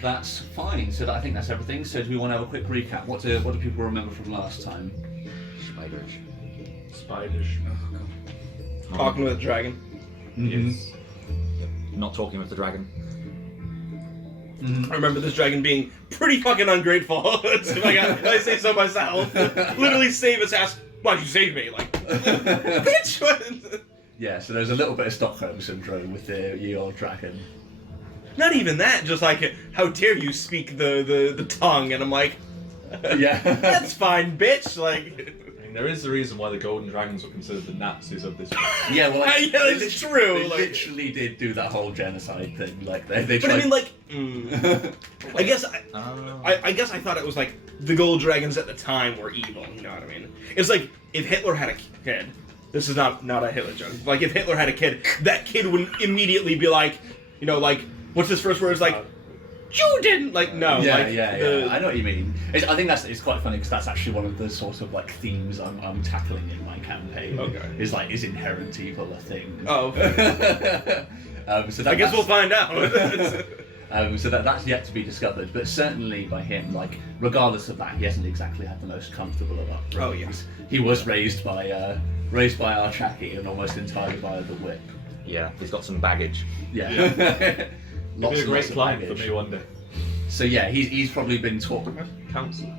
That's fine. So I think that's everything. So do we want to have a quick recap? What do people remember from last time? Spiders. Spiders. Talking with a dragon. Yes. Not talking with the dragon. I remember this dragon being pretty fucking ungrateful. If I say so myself. Literally save his ass. Why'd you save me? Like, bitch! Yeah, so there's a little bit of Stockholm syndrome with the old dragon. Not even that, just like, how dare you speak the tongue? And I'm like, Yeah. that's fine, bitch. Like, I mean, there is a reason why the Golden Dragons were considered the Nazis of this. Yeah, well, like, Yeah, that's they true, They like- literally did do that whole genocide thing. Like they but tried. I mean, like, I guess Oh. I guess I thought it was like the gold dragons at the time were evil. You know what I mean? It's like if Hitler had a kid. This is not a Hitler joke. Like if Hitler had a kid, that kid would immediately be like, you know, like what's his first words? Like, you didn't. Like no. yeah, like, yeah. I know what you mean. I think it's quite funny because that's actually one of the sort of like themes I'm tackling in my campaign. Okay. Is inherent evil a thing? Oh. So I guess we'll find out. So that's yet to be discovered, but certainly by him, like, regardless of that, he hasn't exactly had the most comfortable of upbringings. Oh, yeah. He was raised by our Chucky and almost entirely via the whip. Yeah, he's got some baggage. Yeah. It'd Lots be a and great lots of client for baggage. me one day. So yeah, he's probably been taught. Counselor.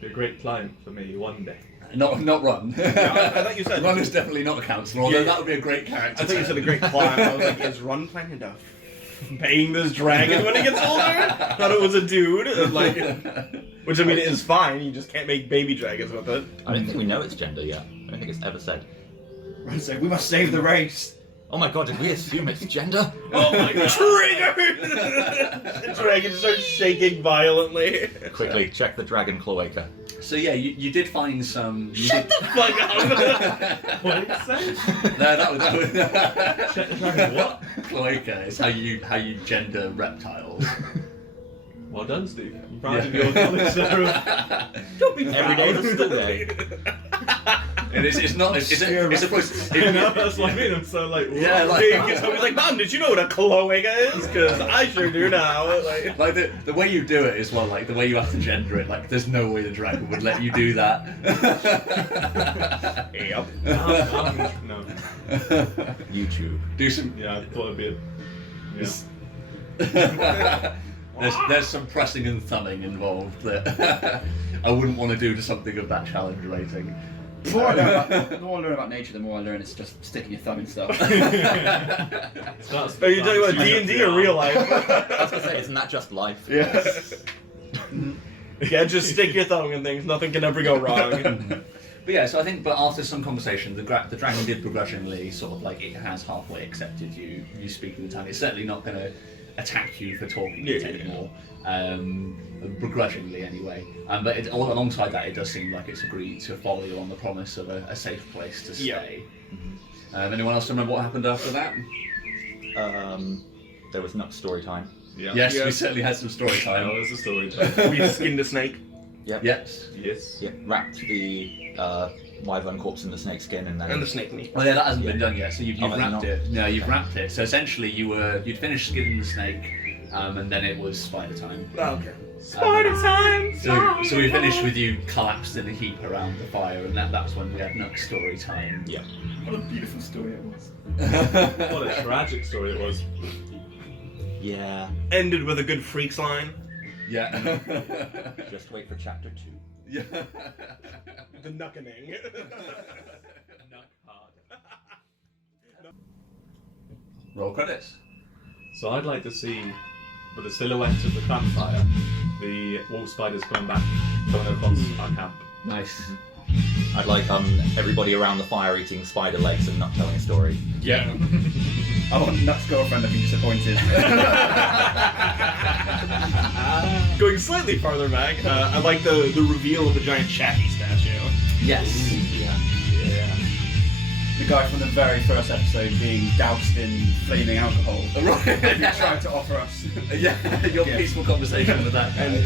Be a great client for me one day. Not Ron. I thought you said. Ron is definitely not a counsellor, although Yeah. that would be a great character. I thought you said a great climb. I was like, is Run planning to paying this dragon when he gets older? Thought it was a dude. Like, which I mean, it is fine. You just can't make baby dragons with it. I don't think we know its gender yet. I don't think it's ever said. Ron said, we must save the race. Oh my god, did we assume its gender? Oh my god! Triggered! The dragon starts shaking violently. Quickly, check the dragon cloaca. So yeah, you did find some. Shut the fuck up! What did you say? No, that was Check the dragon. What? cloaca. Is how you gender reptiles. Well done, Steve. I'm proud of your knowledge there. Don't be Every day is a school day. And it's not. It's supposed. You know, that's what I mean. I'm so like, what? Yeah, like- He gets home, he's like, Mom, did you know what a cloaca is? Because I sure do now. Like, Like the way you do it as well, like the way you have to gender it, like there's no way the dragon would let you do that. yep. No. YouTube. Do some. Yeah, I thought it'd be a... Yeah. There's some pressing and thumbing involved that I wouldn't want to do to something of that challenge rating. The more I learn about nature, the more I learn it's just sticking your thumb in stuff. That's- Are you talking about that's- D&D or real life? I was gonna say, isn't that just life? Yes. Yeah, just stick your thumb in things. Nothing can ever go wrong. But yeah, so I think, but after some conversation, the dragon did begrudgingly sort of like, it has halfway accepted you speaking the tongue. It's certainly not going to attack you for talking it Yeah. anymore, begrudgingly anyway. But alongside that, it does seem like it's agreed to follow you on the promise of a safe place to Yeah. stay. Anyone else remember what happened after that? There was no story time. Yeah. Yes, Yeah. we certainly had some story I time. know, it's a story. We skinned a snake. Yep. Yes. Yes. Yep. Wrapped the wyvern corpse in the snake skin and then. And the snake meat. Well, yeah, that hasn't been done yet. So you've Oh, has it wrapped not? it. No, you've wrapped it. So essentially, you'd finished skinning the snake, and then it was spider time. Oh, okay. Spider time! So we finished with you collapsed in a heap around the fire, and that's when we had Nook's story time. Yeah. What a beautiful story it was. What a tragic story it was. Yeah. Ended with a good freaks line. Yeah. Just wait for chapter 2. Yeah. The knuckening. Roll credits. So I'd like to see, with the silhouette of the campfire, the wolf spiders coming across our camp. Nice. I'd like everybody around the fire eating spider legs and not telling a story. Yeah. I want Nut's girlfriend looking disappointed. Going slightly farther back, I like the reveal of the giant Chappie statue. Yes. Yeah. The guy from the very first episode being doused in flaming alcohol. Right. He tried to offer us. Yeah. Your Yeah. peaceful conversation with that. And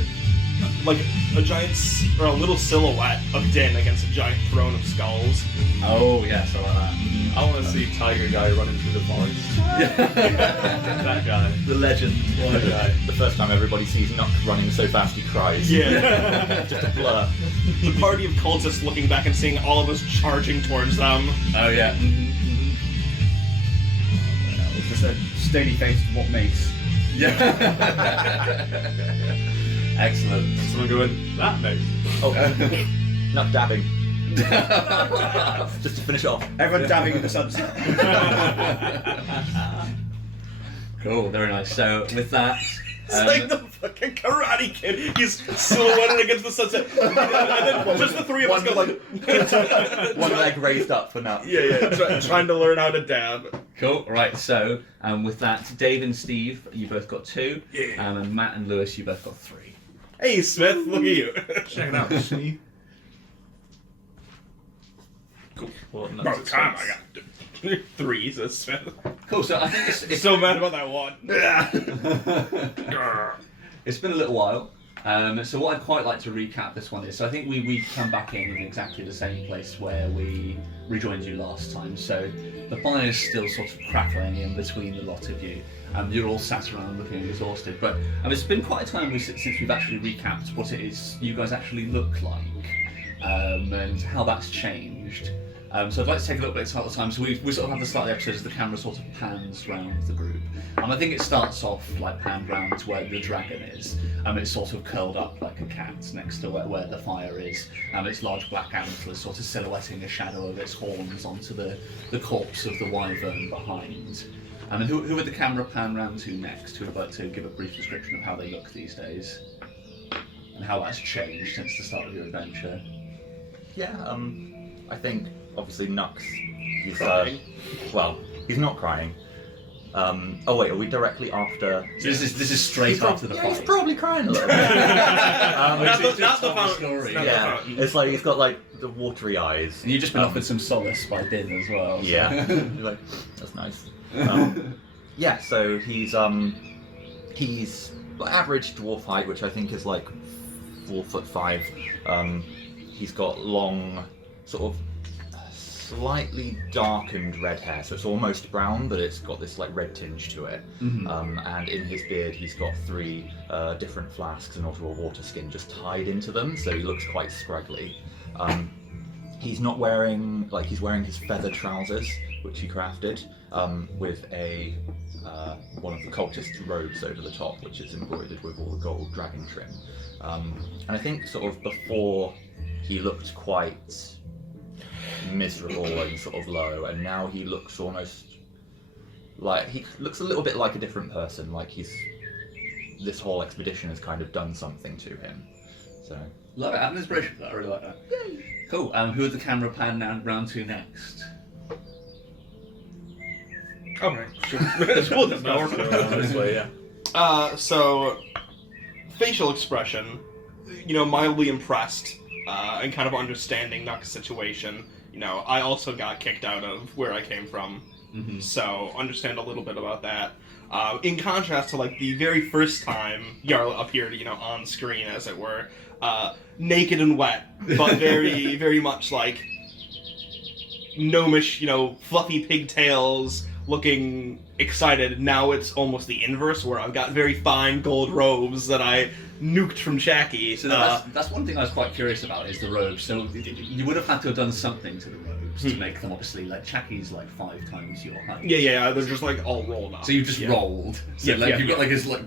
like a giant, or a little silhouette of Din against a giant throne of skulls. Oh yes, I like that. I want to see Tiger Guy running through the forest. That guy. The legend. That guy. The first time everybody sees Nuck running so fast he cries. Yeah. Just a blur. The party of cultists looking back and seeing all of us charging towards them. Oh yeah. It's just a steady face to what makes. Yeah. Excellent. Someone going, that makes. Oh, Nuck dabbing. Just to finish it off. Everyone dabbing in the sunset. Cool. Very nice. So with that. It's like the fucking Karate Kid. He's silhouetted against the sunset. And then just the three of us go like... One leg raised up for Nuck. Yeah. Trying to learn how to dab. Cool. Right. So with that, Dave and Steve, you both got 2. Yeah. And Matt and Lewis, you both got 3. Hey, Smith, look at you. Check it out, Shnee. Cool. Well, About the time I got 3, says Smith. Cool. So I think it's So mad about that one. It's been a little while. So what I'd quite like to recap this one is, so I think we come back in exactly the same place where we rejoined you last time. So the fire's still sort of crackling in between the lot of you. You're all sat around looking exhausted. But it's been quite a time since we've actually recapped what it is you guys actually look like and how that's changed. So I'd like to take a little bit of time. So we sort of have the start of the episode as the camera sort of pans round the group. I think it starts off like panned round to where the dragon is. It's sort of curled up like a cat next to where the fire is. Its large black antlers sort of silhouetting a shadow of its horns onto the corpse of the wyvern behind. And who would the camera pan round to next? Who would like to give a brief description of how they look these days? And how that's changed since the start of your adventure? Yeah, I think obviously Nux, he's Crying. well, he's not crying. Oh wait, are we directly after? So this is straight after the Yeah, fight. he's probably crying a little bit. Not the fountain. story. Not the Yeah, fountain. it's like he's got like the watery eyes. And you've just been offered some solace by Din as well. So. Yeah, He's like, that's nice. Yeah, so he's average dwarf height, which I think is like 4'5". He's got long, sort of slightly darkened red hair, so it's almost brown, but it's got this like red tinge to it. And in his beard, he's got 3 different flasks and also a water skin just tied into them, so he looks quite scraggly. He's not wearing, like, he's wearing his feather trousers, which he crafted, with a one of the cultist robes over the top, which is embroidered with all the gold dragon trim. And I think sort of before he looked quite miserable and sort of low, and now he looks almost like, he looks a little bit like a different person, like this whole expedition has kind of done something to him. So Love it. I have an inspiration for that. I really like that. Yay. Cool. Who would the camera pan round to next? Okay. We'll just go Let's go around this way, yeah. So, facial expression, mildly impressed, and kind of understanding Nuck's situation. I also got kicked out of where I came from, so understand a little bit about that. In contrast to like the very first time Jarl appeared, on screen, as it were, naked and wet, but very, very much like gnomish, fluffy pigtails, looking excited. Now it's almost the inverse, where I've got very fine gold robes that I nuked from Shaki. So that's one thing I was quite curious about, is the robes. So you would have had to have done something to the robes to make them, obviously, like Chaki's like 5 times your height. Yeah, they're just like all rolled up. So you've just rolled. So Yeah, you've got like this like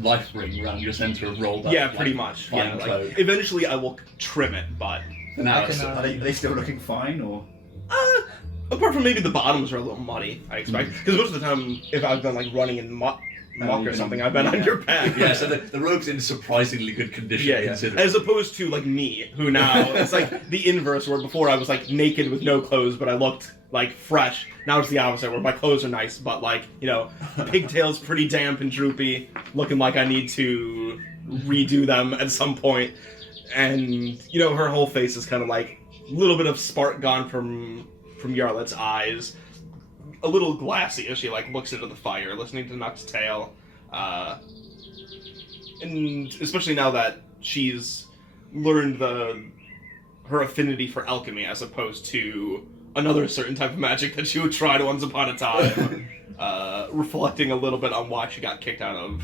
life ring around your centre of rolled up. Yeah, pretty like, much. fine Yeah, cloak. like, eventually I will trim it, but For now, I it's, can, Are they still looking fine, or? apart from maybe the bottoms are a little muddy, I expect. Because most of the time, if I've been like running in muck or something, I've been on your back. yeah, so the robe's in surprisingly good condition. Yeah. Considering. As opposed to like me, who now it's like the inverse, where before I was like naked with no clothes, but I looked like fresh. Now it's the opposite, where my clothes are nice, but like pigtails pretty damp and droopy, looking like I need to redo them at some point. And her whole face is kind of like a little bit of spark gone from Yarlet's eyes. A little glassy as she like looks into the fire, listening to Nuck's tale, and especially now that she's learned her affinity for alchemy as opposed to another certain type of magic that she would tried once upon a time, reflecting a little bit on why she got kicked out of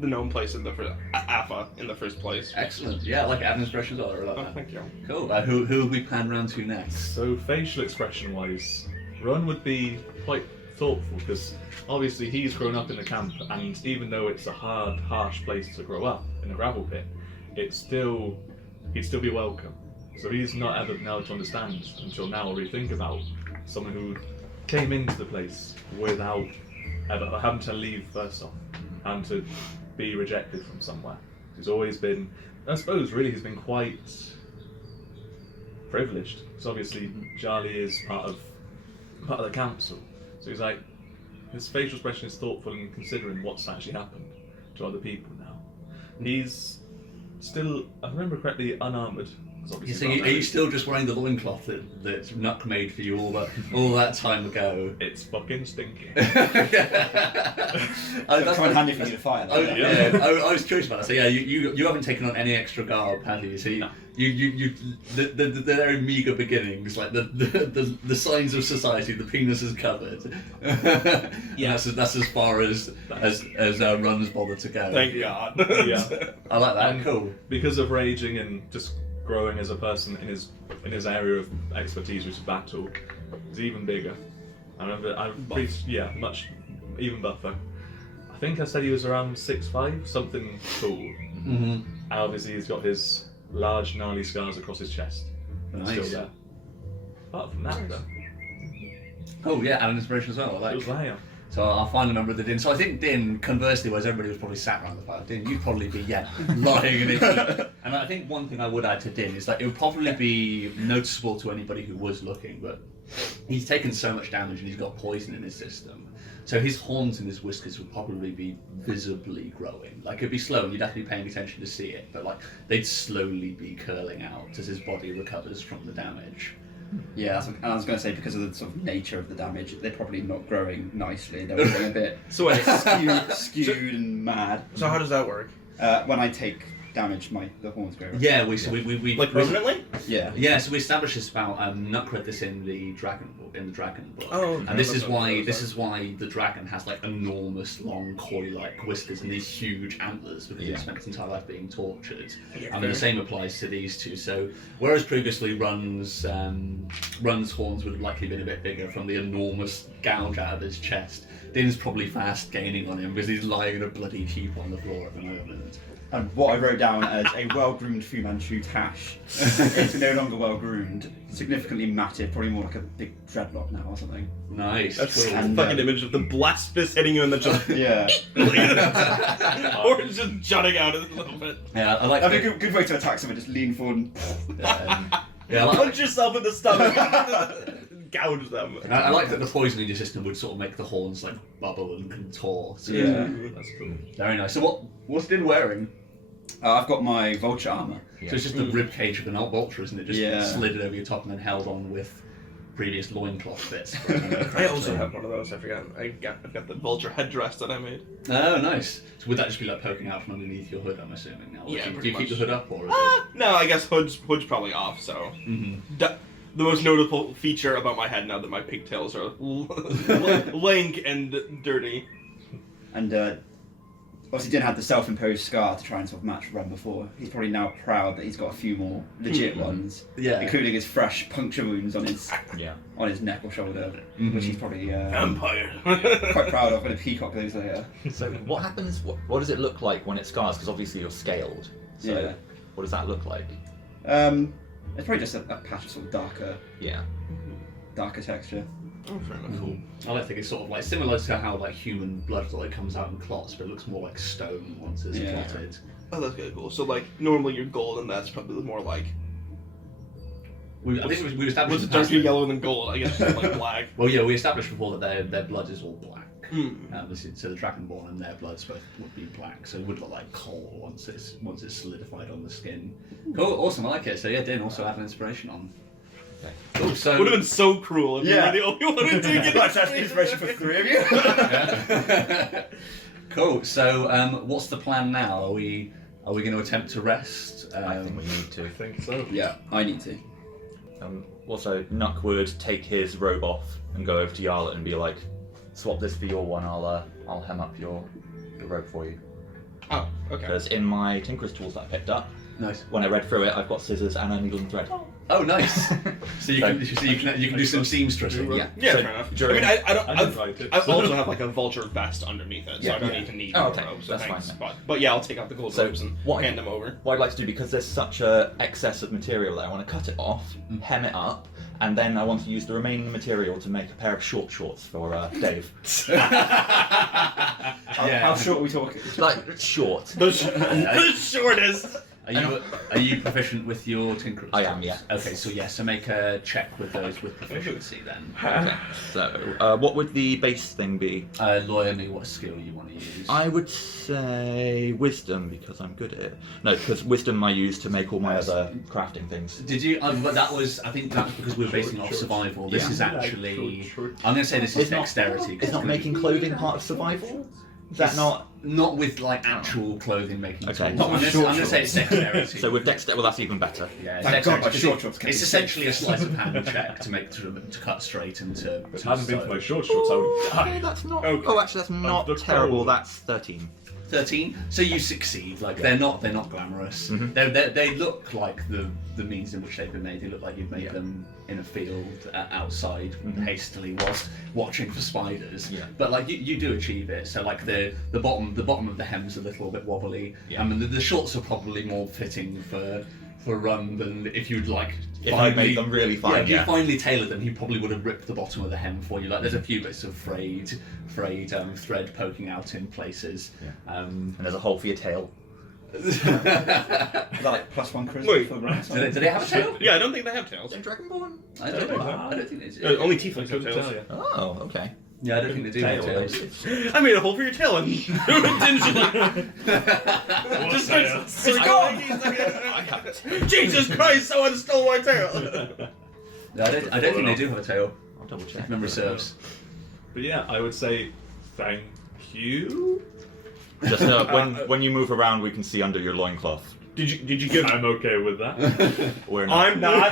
the gnome place in the AFA in the first place. Excellent. Yeah, I like Adam's expressions. I really like Oh, that. thank you. Cool. Who have we planned round to next? So facial expression wise, Ron would be quite thoughtful because obviously he's grown up in the camp, and even though it's a hard, harsh place to grow up in a gravel pit, he'd still be welcome. So he's not ever been able to understand until now or really think about someone who came into the place without ever having to leave first off, having to be rejected from somewhere. He's always been, I suppose, really, he's been quite privileged. So obviously, Charlie is part of the council. So he's like, his facial expression is thoughtful and considering what's actually happened to other people now. He's still, if I remember correctly, unarmoured. 'cause You obviously see, he's are you unarmoured. still just wearing the loincloth that Nuck made for you all that time ago? It's fucking stinky. It's quite handy for you to fight. Oh, though. yeah. I was curious about that. So yeah, you haven't taken on any extra garb, have you? So No. the very meager beginnings, like the signs of society, the penis is covered. Yeah, that's as far as Run's bothered to go. Thank God. Yeah. I like that. And Cool. Because of raging and just growing as a person in his area of expertise, which is battle, he's even bigger. I remember, much even buffer. I think I said he was around 6'5", something cool. Mm-hmm. And obviously he's got his large gnarly scars across his chest. Nice. Still there. Apart from that, though, Oh yeah, and an inspiration as well. I it was like. there. So I'll find a member of the Din. So I think Din, conversely, whereas everybody was probably sat around the fire, Din, you'd probably be, lying in it. And I think one thing I would add to Din is that it would probably be noticeable to anybody who was looking, but he's taken so much damage and he's got poison in his system. So his horns and his whiskers would probably be visibly growing. Like, it'd be slow and you'd have to be paying attention to see it, but like, they'd slowly be curling out as his body recovers from the damage. Yeah, and I was going to say, because of the sort of nature of the damage, they're probably not growing nicely. They're getting a bit So wait, skewed and mad. so how does that work? When I take damage, the horns grow. Yeah, we Like permanently? Yeah. Yeah, so we established this about Nuck read this in the dragon book. Oh, okay. And this is That's why what the dragon has like enormous, long, coy-like whiskers and these huge antlers because it spent its entire life being tortured. Yeah, And the same applies to these two. So whereas previously Run's horns would have likely been a bit bigger from the enormous gouge out of his chest, Din's probably fast gaining on him because he's lying in a bloody heap on the floor at the moment. And what I wrote down as a well-groomed Fu Manchu Tash. It's no longer well-groomed, significantly matted, probably more like a big dreadlock now or something. Nice. That's cool. a And, fucking image of the blast fist hitting you in the jaw. Yeah. Or it's just jutting out a little bit. Yeah, I like That'd be that. a good way to attack someone, just lean forward and... Yeah, I like Punch yourself in the stomach. Gouge them. I like that the poison in your system would sort of make the horns like bubble and contour. So Yeah. That's cool. very nice. So what's Din wearing? I've got my vulture armor. So it's just the rib cage of an old vulture, isn't it? Just Yeah. slid it over your top and then held on with previous loincloth bits. I also have one of those. I forgot. I've got the vulture headdress that I made. Oh, nice. So would that just be like poking out from underneath your hood? I'm assuming now. Yeah, Do pretty you keep the much. hood up or? Is No, I guess hood's probably off. So it... the most notable feature about my head now that my pigtails are lank and dirty. And obviously Din had the self-imposed scar to try and sort of match Run before. He's probably now proud that he's got a few more legit ones, Yeah. including his fresh puncture wounds on his neck or shoulder, Mhm. which he's probably Vampire. quite proud of when a peacock goes there. So what happens? What does it look like when it scars? Because obviously you're scaled. So Yeah. what does that look like? It's probably just a patch of sort of darker texture. Oh, fair enough. Cool. I like to think it's sort of like similar to how like human blood like comes out in clots, but it looks more like stone once it's Yeah. clotted. Oh, that's kind of cool. So, like, normally you're gold, and that's probably more like. I think we established. What's in the past darker that- yellow than gold? I guess it's like black. Well, yeah, we established before that their blood is all black. Hmm. So the Dragonborn and their bloods both would be black, so it would look like coal once it's solidified on the skin. Cool, awesome, I like it. So yeah, Din also had an inspiration on. Okay. Cool, so Would have been so cruel if Yeah. you were the only one who did get That's actually inspiration for 3 of you. Cool. So what's the plan now? Are we going to attempt to rest? I think we need to. I think so. Yeah, I need to. Also, Nuck would take his robe off and go over to Yarlet and be like, swap this for your one, I'll hem up your robe for you. Oh, okay. Because in my Tinker's tools that I picked up, Nice. when I read through it, I've got scissors and a needle and thread. Oh, nice. So you can do some seamstressing. Yeah. Yeah, So fair enough. during- I mean, I don't. I didn't write it. I also have like a vulture vest underneath it, so Yeah, I don't yeah. even need Oh, gold okay. robes. So That's thanks. fine But yeah, I'll take out the gold So robes and what I- hand them over. What I'd like to do, because there's such a excess of material there, I want to cut it off, hem it up, and then I want to use the remaining material to make a pair of short shorts for Dave. How short are we talking? Like, short. The shortest. Are you proficient with your tinker's I am, tools? yeah. Okay, so yeah, so make a check with those with proficiency then. Okay. So, what would the base thing be? Lawyer knew what skill you want to use. I would say wisdom, because I'm good at it. No, because wisdom I use to make all my other crafting things. Did you? But that was. I think that's because we were basing it off Sure. survival. This Yeah. is actually. Sure. I'm going to say this is It's not- dexterity. 'cause Is not gonna making be- clothing part of survival? Is that not? Not with like actual clothing making Okay. tools. Not with I'm short going to say it's dexterity. So with dexter, well, that's even better. Yeah, it's Thank God my dexterity. short shorts can It's be essentially a sleight of hand check to make to cut straight and to. If it to hadn't been for sew. my short shorts, I would Okay, die. that's not. Okay. Oh, actually, that's not the terrible. cold. That's 13. 13. So you succeed. Like they're not glamorous. Mhm. They look like the means in which they've been made. They look like you've made them in a field outside hastily whilst watching for spiders. Yeah. But like you do achieve it. So like the bottom of the hem's a little bit wobbly. Yeah. I mean the shorts are probably more fitting for Run than if you'd like. If I made them really fine, if you yeah. finally tailored them, he probably would have ripped the bottom of the hem for you. Like there's a few bits of frayed thread poking out in places. And there's a hole for your tail. Is that like +1 charisma Wait. for Grant? Do they have a tail? Yeah, I don't think they have tails. Dragonborn? I don't know. I don't think they do. Only tieflings have Couldn't tails. tell you. Oh, okay. Yeah, I don't think they do have tails. I made a hole for your tail and didn't you? Just it's gone. Jesus Christ! Someone stole my tail. No, I don't think they do have a tail, I'll double check. if memory serves. But yeah, I would say thank you. Just when you move around, we can see under your loincloth. Did you give? I'm okay with that. We're not. I'm not.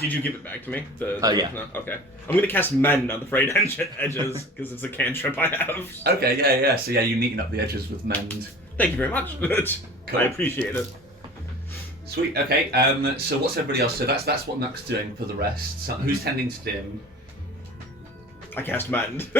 did you give it back to me? Yeah. No? Okay. I'm gonna cast Mend on the frayed edges because it's a cantrip I have. Okay, yeah. So yeah, you neaten up the edges with mend. Thank you very much. Cool. I appreciate it. Sweet. Okay. So what's everybody else? So that's what Nuck's doing for the rest. So who's tending to Dim? I cast Mend.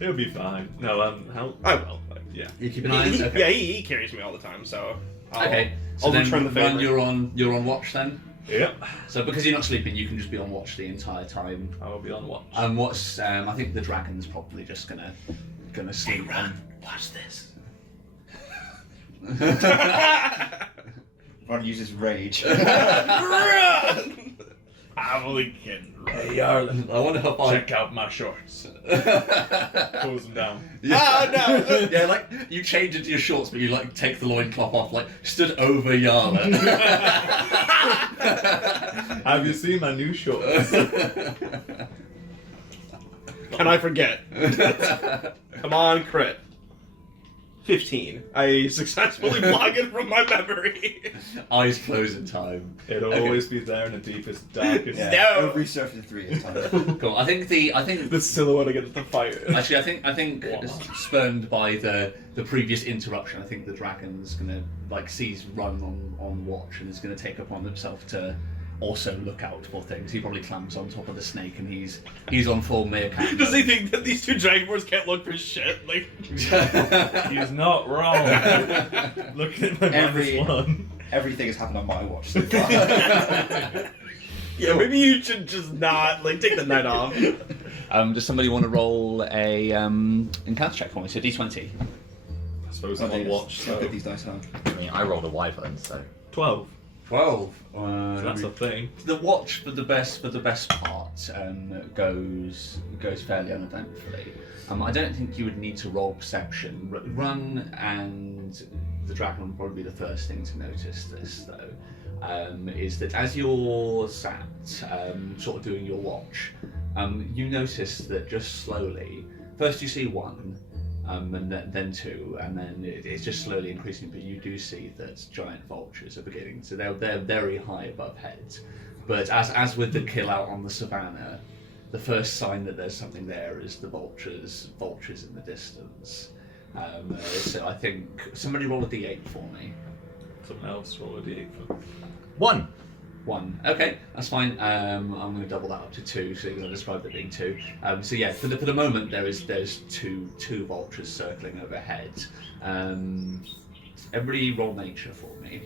It'll be fine. No, how? I will. Yeah. You keep an eye on. Okay. Yeah, he carries me all the time, so. Okay. So I'll then return the favor. Run, you're on watch then. Yep. So because you're not sleeping, you can just be on watch the entire time. I will be on watch. What's I think the dragon's probably just gonna sleep on. Watch this. Ron uses rage. I'm only kidding. Hey, Yarlin, I wonder how far. Check out my shorts. Close them down. Yeah. No. Yeah, like you change into your shorts, but you like take the loincloth off, like stood over Yarla. Have you seen my new shorts? Can I forget? Come on, crit. 15. I successfully block it from my memory. Eyes closed in time. It'll Okay. always be there in the deepest, darkest. Yeah, No. Every surf in 3 years time. Cool. I think The silhouette against the fire. Actually, I think Wow. spurned by the previous interruption, I think the dragon's gonna like sees Run on watch and is gonna take upon himself to also look out for things. He probably climbs on top of the snake and he's on full meerkat. Does he think that these two Dragonborns can't look for shit? Like, He's not wrong. Look at my Every- -1. Everything has happened on my watch so far. yeah, maybe you should just not like take the night off. Does somebody want to roll a encounter check for me? So D20. I suppose Oh, I'm on yes. watch, See how so good these dice are. I mean, I rolled a wyvern, so 12. 12. So that's a thing. The watch for the best part goes fairly uneventfully. I don't think you would need to roll perception. Run and the dragon would probably be the first thing to notice this though. Is that as you're sat sort of doing your watch, you notice that just slowly, first you see one, and then 2, and then it's just slowly increasing. But you do see that giant vultures are beginning to they're very high above heads. But as with the kill out on the savannah, the first sign that there's something there is the vultures in the distance. So I think somebody roll a d8 for me. Someone else roll a d8 for 1. 1. Okay, that's fine. I'm going to double that up to 2, so you're going to describe it being 2. So yeah, for the moment there's two vultures circling overhead. Everybody roll nature for me.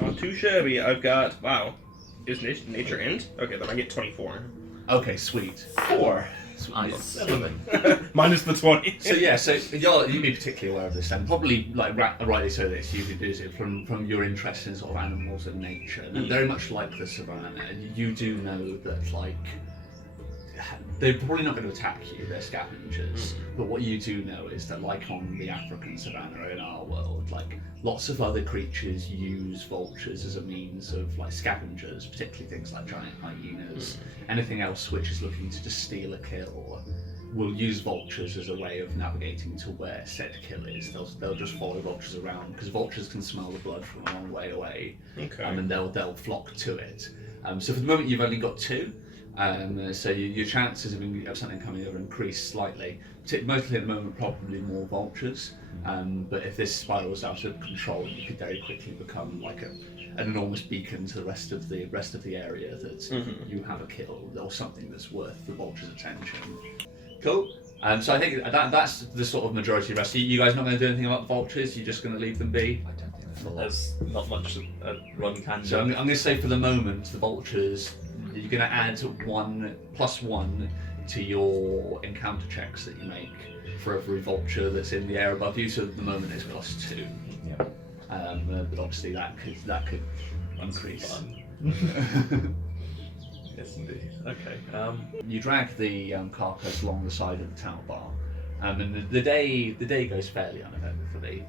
Not too shabby. I've got, wow. Is nature int? Okay, then I get 24. Okay, sweet. 4. I got 7. Minus the 20. So yeah, so you'd be particularly aware of this, and probably like rightly so. This you could do it from your interest in sort of animals and nature, and very much like the savannah. You do know that like they're probably not going to attack you; they're scavengers. But what you do know is that, like on the African savannah in our world, like lots of other creatures use vultures as a means of like scavengers, particularly things like giant hyenas. Anything else which is looking to just steal a kill will use vultures as a way of navigating to where said kill is. They'll just follow vultures around because vultures can smell the blood from a long way away, Okay. and they'll flock to it. So for the moment, you've only got 2. So your chances of something coming over increase slightly. Mostly at the moment, probably more vultures. But if this spirals out of control, you could very quickly become like an enormous beacon to the rest of the area that you have a kill or something that's worth the vulture's attention. Cool. So I think that's the sort of majority of the rest. You guys not going to do anything about the vultures? You're just going to leave them be? I don't think there's a lot. There's not much a run can do. So I'm going to say for the moment, the vultures, you're going to add +1 to your encounter checks that you make for every vulture that's in the air above you. So at the moment it's +2. Yeah. But obviously that could increase. Fun. Yes, indeed. Okay. You drag the carcass along the side of the tower bar, and the day goes fairly uneventfully.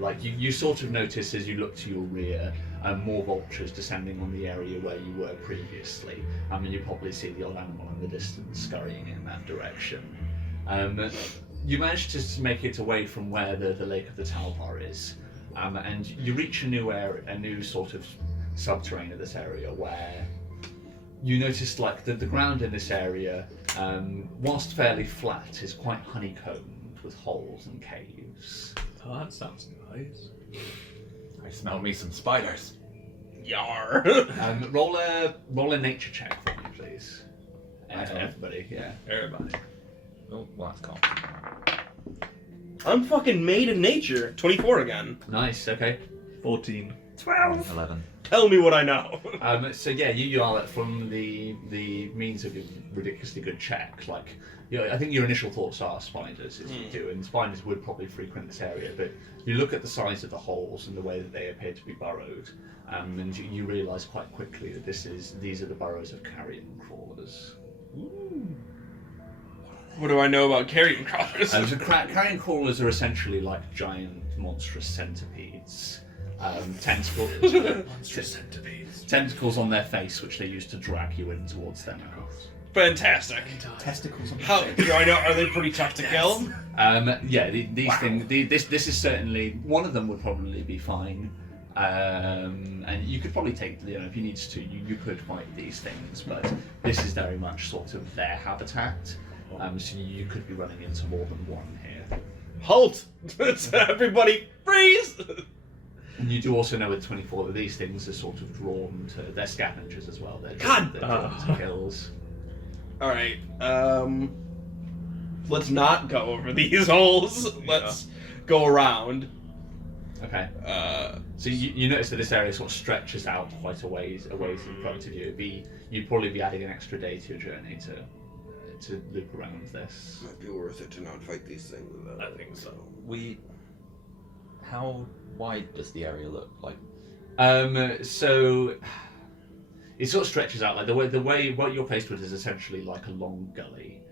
Like you sort of notice as you look to your rear, more vultures descending on the area where you were previously. And you probably see the odd animal in the distance scurrying in that direction. You manage to make it away from where the Lake of the Talbar is, and you reach a new sort of subterranean of this area where you notice like the ground in this area, whilst fairly flat, is quite honeycombed with holes and caves. Oh, that sounds nice. I smell me some spiders. Yar. Roll a nature check for me, please. Everybody, yeah. Everybody. Oh, well, that's calm. I'm fucking made in nature. 24 again. Nice. Okay. 14. 12. 11. Tell me what I know. So yeah, you are from the means of your ridiculously good check. Like, I think your initial thoughts are spiders, as you do, and spiders would probably frequent this area. But you look at the size of the holes and the way that they appear to be burrowed, and you realise quite quickly that these are the burrows of carrion crawlers. What do I know about carrion crawlers? So carrion crawlers are essentially like giant, monstrous centipedes. Tentacles on their face, which they use to drag you in towards their mouth. Fantastic. Testicles on the How face. do I know? Are they pretty tough to kill? Yeah, these things. This is certainly one of them would probably be fine, and you could probably take. If you needed to, you could fight these things, but this is very much sort of their habitat. So you could be running into more than one here. Halt! Everybody, freeze! And you do also know with 24 that these things are sort of drawn to. They're scavengers as well. They're God! drawn to kills. All right. Let's not go over these holes. Let's go around. Okay. So you notice that this area sort of stretches out quite a ways in front of you. You'd probably be adding an extra day to your journey to loop around this. Might be worth it to not fight these things. I think so. How wide does the area look like? So it sort of stretches out like the way what you're faced with is essentially like a long gully,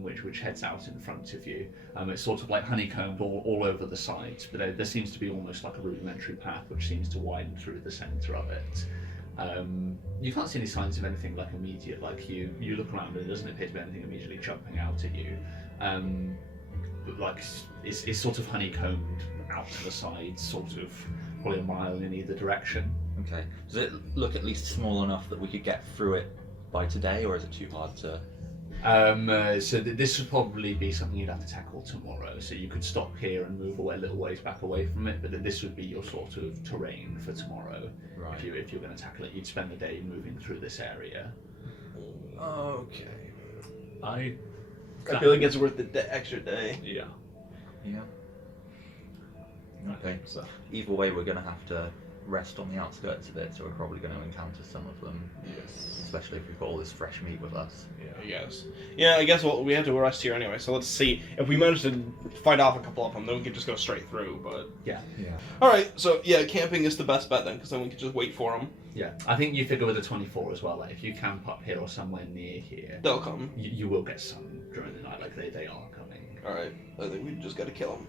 which heads out in front of you. It's sort of like honeycombed all over the sides, but there seems to be almost like a rudimentary path which seems to widen through the centre of it. You can't see any signs of anything like immediate. Like you look around and there doesn't appear to be anything immediately jumping out at you. But like it's sort of honeycombed out to the side, sort of probably a mile in either direction. Okay. Does it look at least small enough that we could get through it by today, or is it too hard to? So this would probably be something you'd have to tackle tomorrow. So you could stop here and move away a little ways back away from it, but this would be your sort of terrain for tomorrow. Right. If you're going to tackle it, you'd spend the day moving through this area. Okay. I feel like it's worth the extra day. yeah. Yeah. Okay. So Either way, we're going to have to rest on the outskirts of it, so we're probably going to encounter some of them. Yes. Especially if we've got all this fresh meat with us. I guess. Yeah, I guess we have to rest here anyway. So let's see if we manage to fight off a couple of them, then we can just go straight through. But Yeah. all right, so yeah, camping is the best bet then, because then we can just wait for them. Yeah. I think you figure with a 24 as well. Like if you camp up here or somewhere near here, They'll come. you will get some during the night. Like they are coming. All right, I think we just got to kill them.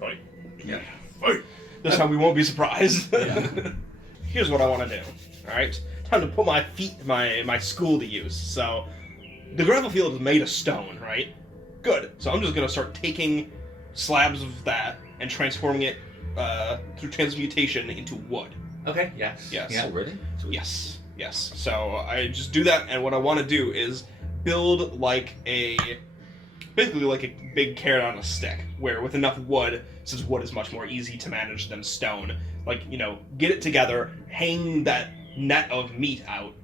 fight. Yeah. Fight. This time we won't be surprised. Yeah. Here's what I want to do. All right, time to put my school to use. So, the gravel field is made of stone, right? Good. So I'm just gonna start taking slabs of that and transforming it through transmutation into wood. Okay. Yes. Yes. Yeah. Oh, really? Sweet. Yes. So I just do that, and what I want to do is build basically like a big carrot on a stick, where with enough wood, since wood is much more easy to manage than stone, like, get it together, hang that net of meat out,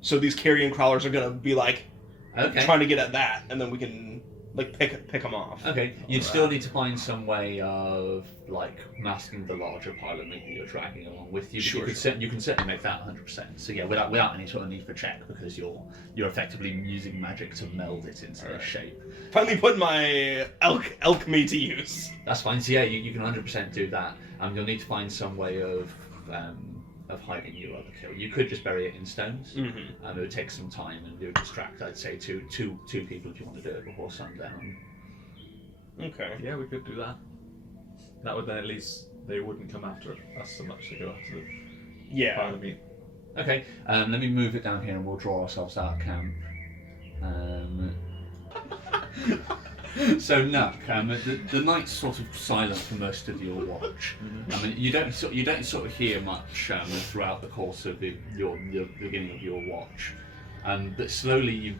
so these carrion crawlers are gonna be like Okay. trying to get at that, and then we can like pick them off. Okay, you'd still need to find some way of like masking the larger pile of meat that you're dragging along with you. But Sure, you can certainly make that 100%. So yeah, without any sort of need for check, because you're effectively using magic to meld it into this shape. Finally put my elk meat to use. That's fine. So yeah, you can 100% do that. You'll need to find some way of hiding your other kill. You could just bury it in stones. Mm-hmm. It would take some time and it would distract, I'd say, two people if you want to do it before sundown. Okay. Yeah, we could do that. That would then at least they wouldn't come after us so much to go after the Yeah. pile of meat. Okay, let me move it down here and we'll draw ourselves out of camp. So Nuck, the night's sort of silent for most of your watch. I mean, you don't sort of hear much throughout the course of the beginning of your watch, but slowly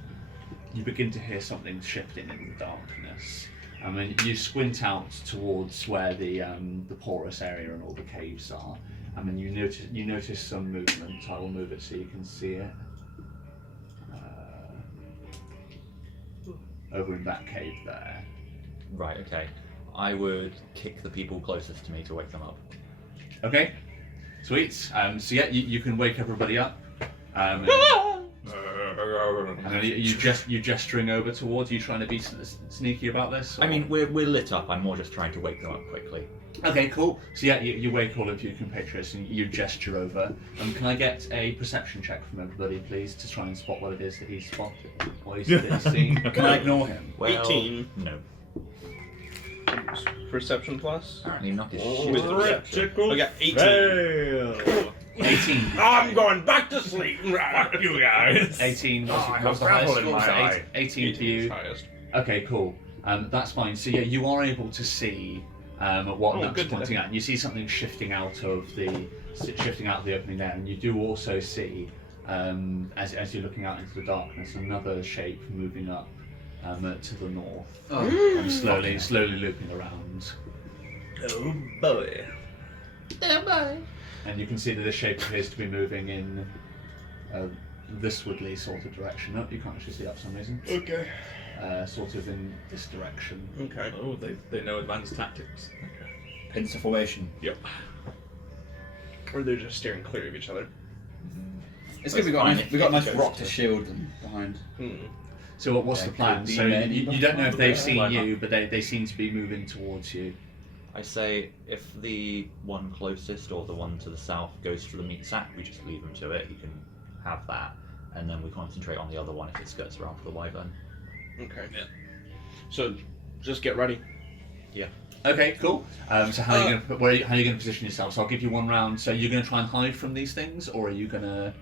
you begin to hear something shifting in the darkness. I mean, you squint out towards where the porous area and all the caves are. I mean, you notice some movement. I will move it so you can see it. Over in that cave there. Right, okay. I would kick the people closest to me to wake them up. Okay, sweet. So yeah, you can wake everybody up. And you gesturing over towards. You trying to be sneaky about this? I or- mean, we're lit up. I'm more just trying to wake them up quickly. Okay, cool. So yeah, you wake all of your compatriots and you gesture over. Can I get a perception check from everybody, please, to try and spot what it is that he's spotted, or he's seen? Can I ignore him? Well, 18. No. Perception plus. Apparently not his With shit. perception. I got 18. Fail! 18. I'm going back to sleep. Fuck You guys! 18. Oh, I What's the have highest gravel in score? my So eye. 18 for you. Highest. Okay, cool. That's fine. So yeah, you are able to see what Nuck's good. pointing at, and you see something shifting out of the opening there, and you do also see, as you're looking out into the darkness, another shape moving up to the north, and slowly looping around. Oh boy. And you can see that this shape appears to be moving in this woodly sort of direction. No, you can't actually see that for some reason. Okay. Sort of in this direction. Okay. Oh, they know advanced tactics. Okay. Pincer formation. Yep. Or they're just steering clear of each other. It's good. That's fine. We got a nice It rock goes to to- shield them behind. So what's There the plan? could be So many you don't know if they've seen Line up. you, but they seem to be moving towards you. I say if the one closest or the one to the south goes for the meat sack, we just leave them to it. You can have that, and then we concentrate on the other one if it skirts around for the wyvern. Okay. Yeah. So, just get ready. Okay, cool. So how are you going to position yourself? So I'll give you one round. So you're going to try and hide from these things, or are you going to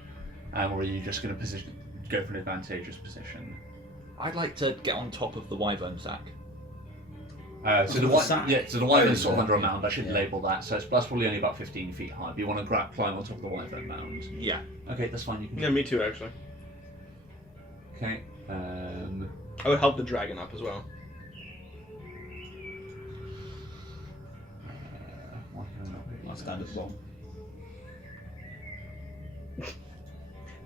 or are you just going to go for an advantageous position? I'd like to get on top of the wyvern sack. So the sack? wyvern's Oh, sort of yeah. under a mound. I should Yeah. label that. So that's probably only about 15 feet high. But you want to climb on top of the wyvern mound. Yeah. Okay, that's fine. You can. Yeah, me too, actually. Okay. I would help the dragon up as well. Why can I not pick I'll these stand up? at the bottom.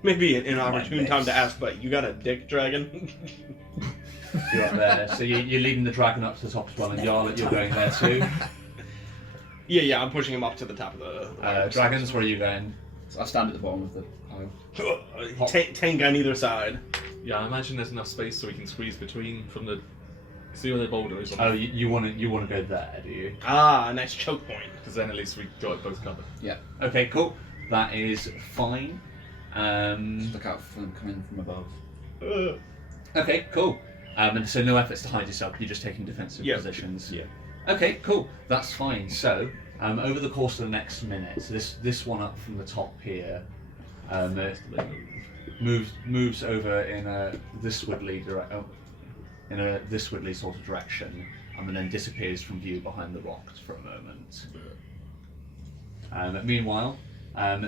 Maybe an inopportune Nice. time to ask, but you got a dick dragon? You're up there. So you're leading the dragon up to the top as well, and Yarlet, you're going there too. Yeah, I'm pushing him up to the top of the... Dragons, where are you going? So I'll stand at the bottom of the pile. Tank on either side. Yeah, I imagine there's enough space so we can squeeze between from the. See where the boulder is? Oh, you want to go there, do you? Ah, a nice choke point. Because then at least we got it both covered. Yeah. Okay, cool. That is fine. Just look out for them coming from above. Okay, cool. And so no efforts to hide yourself. You're just taking defensive Yeah. positions. Yeah. Okay, cool. That's fine. So over the course of the next minute, so this one up from the top here, moves over in this Woodley sort of direction, and then disappears from view behind the rocks for a moment. Meanwhile,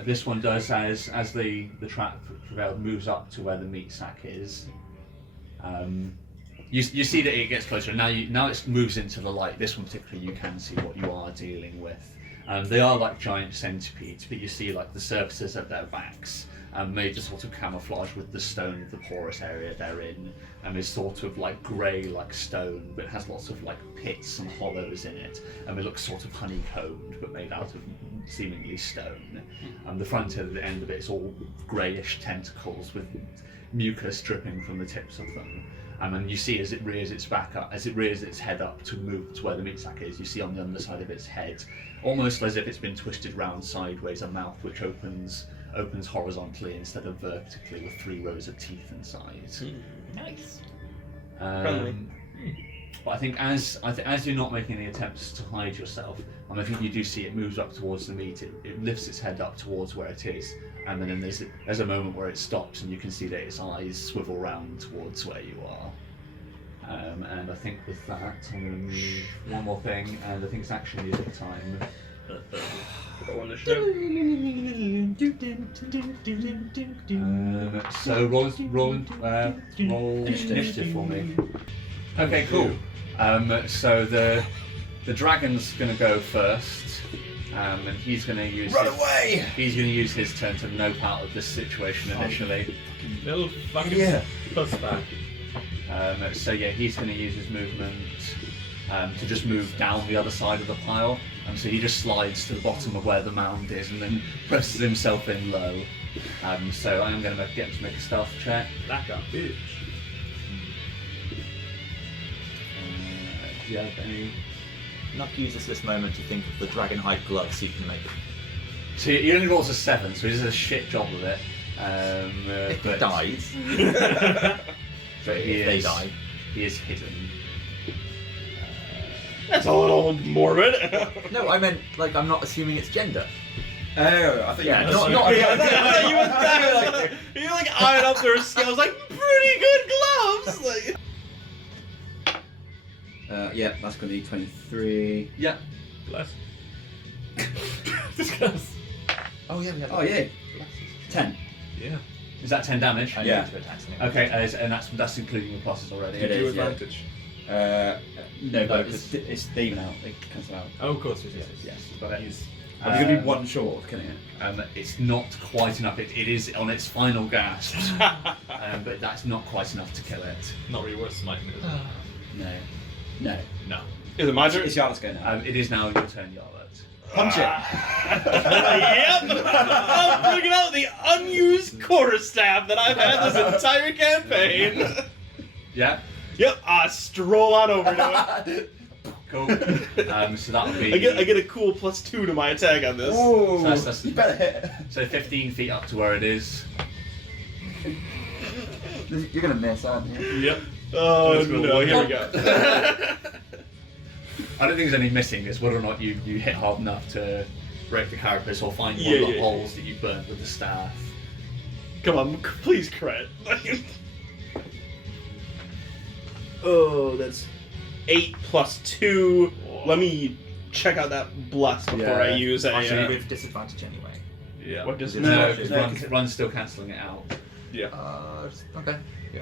this one does as the trap prevailed moves up to where the meat sack is. You see that it gets closer. Now it moves into the light. This one particularly, you can see what you are dealing with. They are like giant centipedes, but you see like the surfaces of their backs made to sort of camouflage with the stone of the porous area they're in, and is sort of like grey like stone, but it has lots of like pits and hollows in it, and it looks sort of honeycombed, but made out of seemingly stone. The front end of it is all greyish tentacles with mucus dripping from the tips of them. And you see as it rears its head up to move to where the meat sack is, you see on the underside of its head, almost as if it's been twisted round sideways, a mouth which opens horizontally instead of vertically, with 3 rows of teeth inside. Nice. Friendly. But I think as you're not making any attempts to hide yourself, and I think you do see it moves up towards the meat. It lifts its head up towards where it is, and then there's a moment where it stops, and you can see that its eyes swivel round towards where you are. And I think with that, I'm going to move one more thing, and I think it's action music time. Go on the ship. So roll initiative for me. Okay, cool. So the dragon's going to go first, and he's going to use He's going to use his turn to nope out of this situation initially. Little fucking Yeah. puss back. So yeah, he's going to use his movement to just move down the other side of the pile. So he just slides to the bottom of where the mound is and then presses himself in low. So I'm going to get him to make a stealth check. Like a bitch. Do you have any? Nuck uses this moment to think of the dragonhide gloves he can make. So he only rolls a 7, so he does a shit job of it. If he But dies, but if they die. He is hidden. That's a little morbid. No, I meant like I'm not assuming it's gender. Oh, I think Yeah, you not- meant- not- Yeah, I thought you were you like eyeing up their scales like pretty good gloves. Like, yeah, that's going to be 23. Yeah. Bless. Discuss. Oh yeah, we have. Oh, yeah. 10. Yeah. Is that 10 damage? I Yeah. need to attack something. Okay, and that's including the pluses already. It Give you is, yeah. advantage. No, but because- it's the even out. It cancel out. Oh, of course, yes. Yes, but that is. But you're going to be one short of killing it. It's not quite enough. It is on its final gasp, but that's not quite enough to kill it. Not really worth smiting it, is it? No. No. No. is it my turn? It's Yarla's go now. It is now your turn, Yarlet. Punch it! Yep. I'm bringing out the unused quarterstaff that I've had this entire campaign. Yeah. Yep. I stroll on over to it. Cool. So that'll be. I get a cool +2 to my attack on this. Oh, that's- you better hit. So 15 feet up to where it is. You're going to miss, aren't you? Yep. Oh Let's go. no! Here we go. I don't think there's any missing. It's whether or not you hit hard enough to break the carapace or find one Yeah, of the yeah, holes that you burnt with the staff. Come on, please crit. Oh, that's 8 plus 2. Let me check out that bless before I use a. Actually, with disadvantage anyway. Yeah. What does No, No, Run's still cancelling it out. Yeah. Okay. Yeah.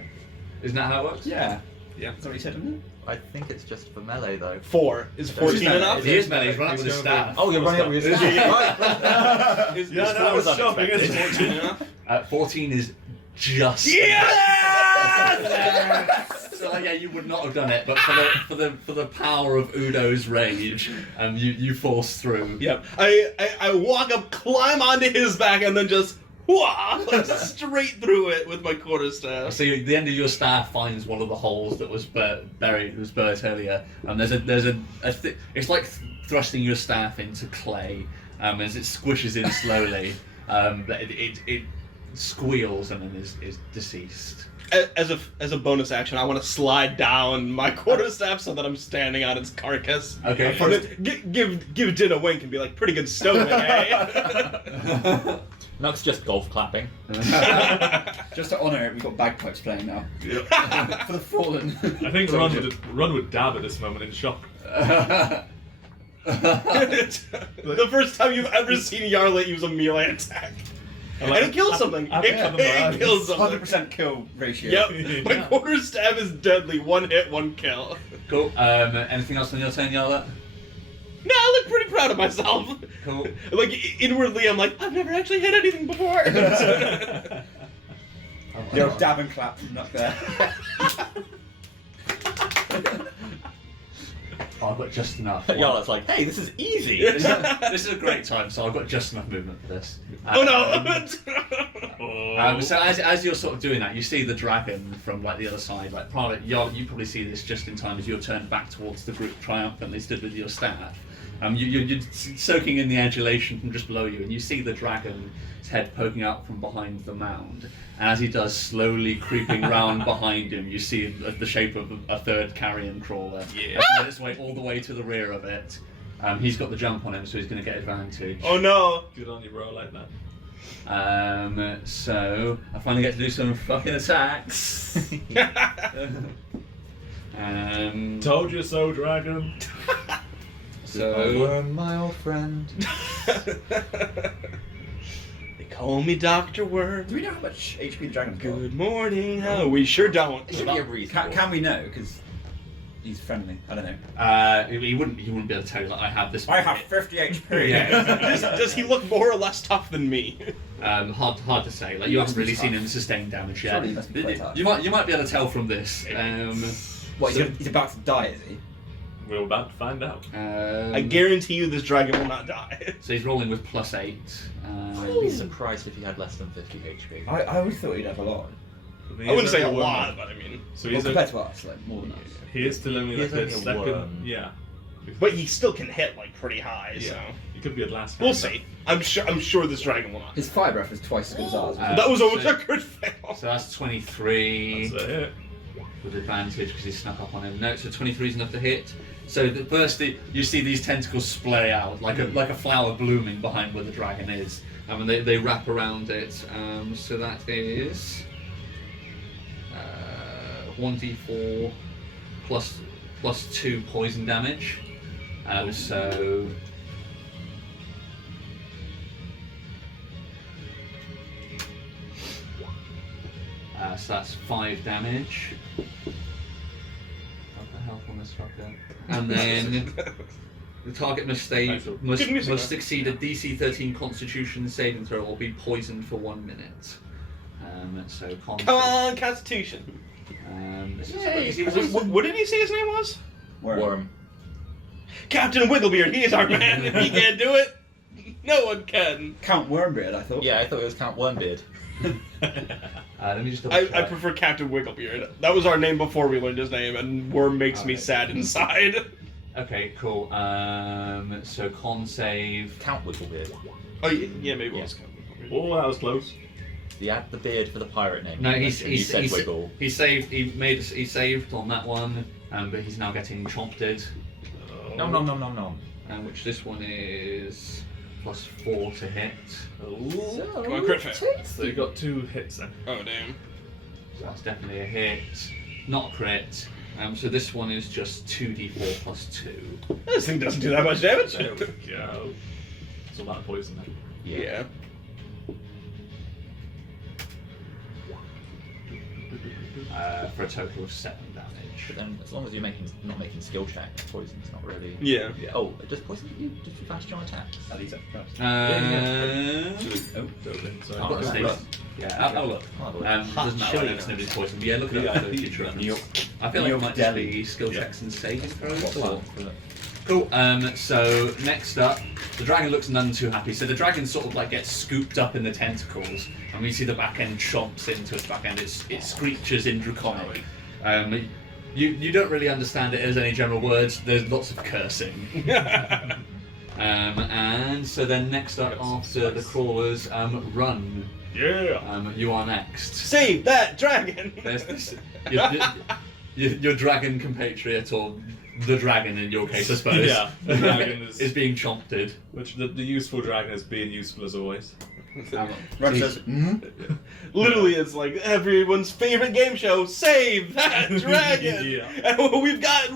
Isn't that how it works? Yeah. Yeah. That's what he said, isn't it? I think it's just for melee though. 4 is 14 melee. enough? He is melee, he's running with his staff. Oh, you're running up with your staff. Is Yeah, no, I was shopping. Is 14 enough? 14 is just. So yeah, you would not have done it, but for the power of Udo's rage, you force through. Yep. I walk up, climb onto his back, and then just like straight through it with my quarterstaff. So the end of your staff finds one of the holes that was buried, was burnt earlier, and it's like thrusting your staff into clay, as it squishes in slowly. But it squeals and then is deceased. As a bonus action, I want to slide down my quarterstaff so that I'm standing on its carcass. Okay. And then give Din a wink and be like, pretty good stoning, eh? No, it's just golf clapping. Just to honour it, we've got bagpipes playing now. For the fallen. I think Run would dab at this moment in shock. The first time you've ever seen Yarlet use a melee attack. And it kills something. It kills something. 100% kill ratio. Yep. My quarterstaff is deadly. 1 hit, 1 kill. Cool. Anything else on your turn, Yarlet? No, I look pretty proud of myself. Cool. Like, inwardly, I'm like, I've never actually hit anything before. The old dab and clap from up there. Oh, I've got just enough. Y'all, it's like, hey, this is easy. This is a great time, so I've got just enough movement for this. Oh no! So as you're sort of doing that, you see the dragon from like the other side. Like probably you probably see this just in time as you're turned back towards the group triumphantly stood with your staff. You're soaking in the adulation from just below you, and you see the dragon's head poking out from behind the mound. And as he does, slowly creeping round behind him, you see the shape of a third carrion crawler. Yeah. Making its way all the way to the rear of it. He's got the jump on him, so he's going to get advantage. Oh no! Good on you, bro, like that. So I finally get to do some fucking attacks. Told you so, dragon. So my old friend. They call me Dr. Worm. Do we know how much HP the dragon's got? Good morning. Oh, we sure don't. It should be a reasonable. Can we know? Because he's friendly. I don't know. he wouldn't be able to tell you that I have this. I have 50 HP. Yeah. Does he look more or less tough than me? Hard to say. Like you haven't really seen him sustain damage yet. Surely he must be quite tough. You might be able to tell from this. What, So- he's about to die, is he? We're about to find out. I guarantee you this dragon will not die. So he's rolling with +8. I'd be surprised if he had less than 50 HP. I always thought he'd have a lot. I wouldn't say a lot, but I mean. So Well, he's compared to us, like, more than us. he is still only He's like only a a second. worm. Yeah. But he still can hit like pretty high, so Yeah. He could be at last. we'll hand. see. I'm sure this dragon will not. His fire breath is twice as good as ours. That was almost so- a crit fail. So that's 23 That's it. with advantage because he snuck up on him. No, so 23 is enough to hit. So the first you see these tentacles splay out like a flower blooming behind where the dragon is, and they wrap around it. So that is 1d4 plus 2 poison damage. So that's 5 damage. What the hell on this fucker? And then the target must Good music, succeed a DC 13 Constitution saving throw or be poisoned for 1 minute. So con. Come on, Constitution. This is Yay. easy. What did he say his name was? Worm. Captain Wigglebeard. He is our man. If he can't do it, no one can. Count Wormbeard, I thought. Yeah, I thought it was Count Wormbeard. Let me just double I check. prefer Captain Wigglebeard. That was our name before we learned his name, and Worm makes me Okay. sad inside. Okay, cool. So con save. Count Wigglebeard. Oh yeah, maybe it was Captain Wigglebeard. Oh, that was close. He had the beard for the pirate name. No, you said Wiggle. he saved. He saved on that one, but he's now getting chomped. No. Which this one is plus 4 to hit. Come on, crit fail. So you got 2 hits then. Oh damn. So that's definitely a hit. Not a crit. So this one is just 2d4 plus 2. This thing doesn't do that much damage. There we go. It's all that poison then. Yeah. For a total of 7 damage. But then, as long as you're not making skill checks, poison's not really. Yeah. Oh, does poison you? Does you fast your attacks? At least first. Oh, Building, so I've got the look. state. Yeah, I'll look. Oh, look. Doesn't matter, I know it's nobody's poison. But yeah, look at Yeah, that for future New reference. York. I feel like New it York might just Delhi. be skill Yeah. checks and saving throws. What's Cool. that? Cool. So next up, the dragon looks none too happy. So the dragon sort of like gets scooped up in the tentacles, and we see the back end chomps into its back end. It screeches in Draconic. You don't really understand it as any general words. There's lots of cursing. And so then next up after the crawlers, run. Yeah. You are next. Save that dragon. There's this, your dragon compatriot, or the dragon in your case, I suppose. Yeah, the dragon is being chomped. Which the useful dragon is being useful as always. Ren says, Literally, it's like everyone's favorite game show. Save that dragon. Yeah. And we've got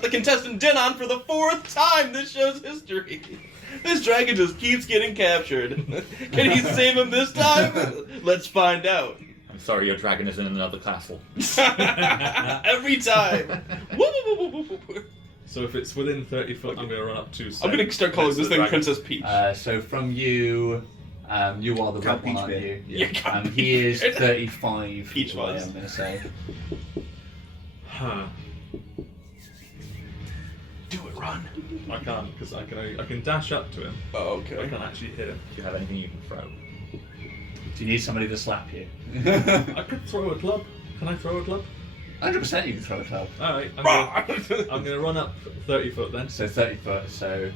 the contestant Denon for the 4th time this show's history. This dragon just keeps getting captured. Can he save him this time? Let's find out. I'm sorry, your dragon is in another castle. Every time. Woo, woo, woo, woo, woo. So if it's within 30 foot, I'm going to run up to. I'm gonna start calling this thing dragon. Princess Peach. So from you, you are the Count red one, aren't Peachbeard. you? Yeah, Count he is Peachbeard. 35. Peach away, was. I'm going to say. Huh. Do it, run. I can't because I can dash up to him. Oh, But I okay. can't actually hit him. Do you have anything you can throw? Do you need somebody to slap you? I could throw a club. Can I throw a club? 100% you can throw a club. All right. I'm gonna run up 30 foot then. So 30 foot, so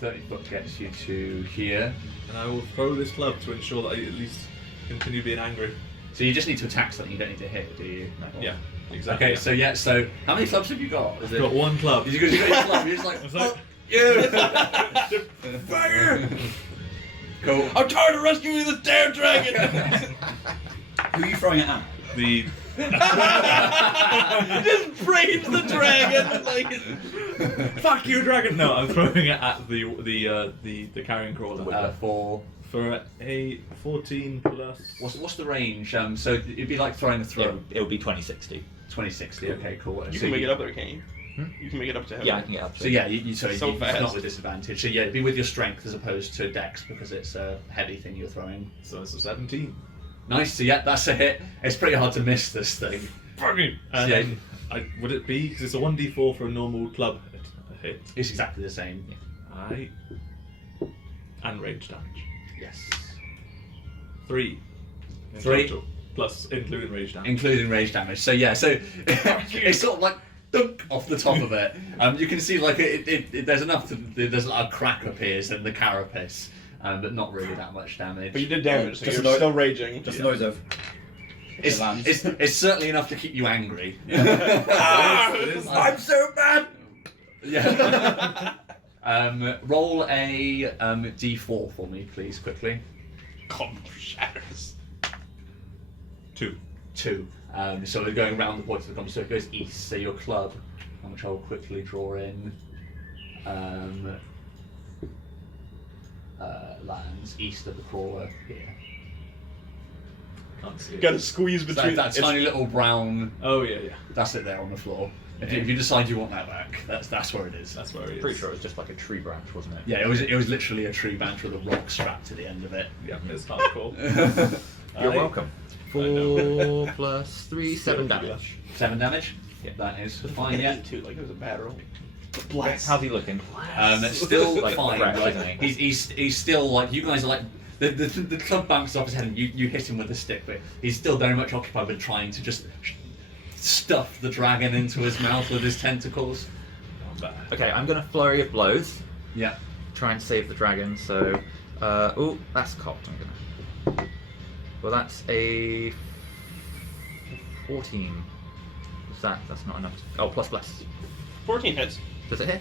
30 foot gets you to here. And I will throw this club to ensure that I at least continue being angry. So you just need to attack something, you don't need to hit, do you? Yeah. Exactly. Okay, so how many clubs have you got? Is I've got one club. You got your club, you're just like, It's like- fuck you! Fire! Cool. I'm tired of rescuing this damn dragon! who are you throwing it at? The Just brains the dragon! Like, fuck you, dragon. No, I'm throwing it at the carrion crawler For for a 14 plus. what's the range? So it'd be like throwing a throw. It'll be 2060. 2060. Okay, cool. you So can make it up there, can't you? Hmm? You can make it up to him. Yeah, I can get up to So it. yeah, you sorry, So it's fast. not with disadvantage. So yeah, it'd be with your strength as opposed to dex because it's a heavy thing you're throwing. So it's a 17. Nice. So yeah, that's a hit. It's pretty hard to miss this thing. Fuck me. And Yeah. would it be because it's a 1d4 for a normal club hit? It's exactly the same. I and range damage. Yes. 3. in 3? total, plus including range damage. Including range damage. So yeah, so it's sort of like dunk off the top of it. You can see like there's enough to there's a crack appears in the carapace, but not really that much damage. But you did damage, so Just you're a note- still raging. Just a noise of. It's, It lands. it's certainly enough to keep you angry. I'm so bad! Yeah. Roll a d4 for me, please, quickly. Combo shatters. 2. 2. So we're going round the points of the compass, so it goes east, so your club, which I'll quickly draw in, lands east of the crawler here. Can't see it. Gotta squeeze So between that tiny little brown, Oh yeah, yeah. that's it there on the floor. If you decide you want that back, that's where it is. That's where it is. Pretty sure it was just like a tree branch, wasn't it? Yeah, it was literally a tree branch with a rock strapped to the end of it. Yeah, it's hardcore. You're I- welcome. I know. 4 plus 3, 7 damage. 7 damage? Yeah. That is fine, yeah. Too, like it was a bad roll. How's he looking? Still Like fine. fresh, Like, isn't he? he's still like, you guys are like, the club bounces off his head and you hit him with a stick, but he's still very much occupied with trying to just stuff the dragon into his mouth with his tentacles. Okay, I'm gonna flurry of blows. Yeah. Try and save the dragon. So, oh, that's cocked. I'm gonna. Well, that's a 14. What's that? That's not enough. Oh, plus. 14 hits. Does it hit?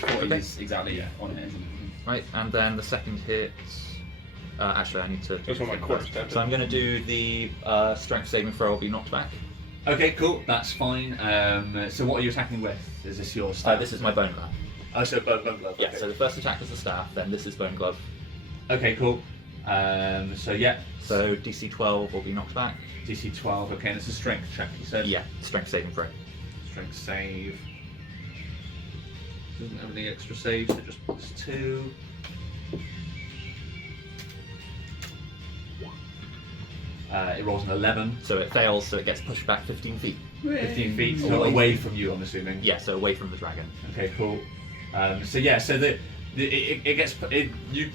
40's exactly on it, isn't it? Right, and then the second hit. Actually, I need to. That's what my corpse tempted. So I'm going to do the strength saving throw. Will be knocked back. Okay, cool. That's fine. So what are you attacking with? Is this your staff? This is my bone glove. Oh, so bone glove. Yeah. Okay. So the first attack is the staff. Then this is bone glove. Okay, cool. So yeah. So DC 12 will be knocked back. DC 12. Okay, and it's a strength check. You said. Yeah. Strength saving throw. Strength save. Doesn't have any extra saves. So just +2. It rolls an 11. So it fails. So it gets pushed back 15 feet. 15 feet, so away from you, I'm assuming. Yeah. So away from the dragon. Okay, cool. So it gets you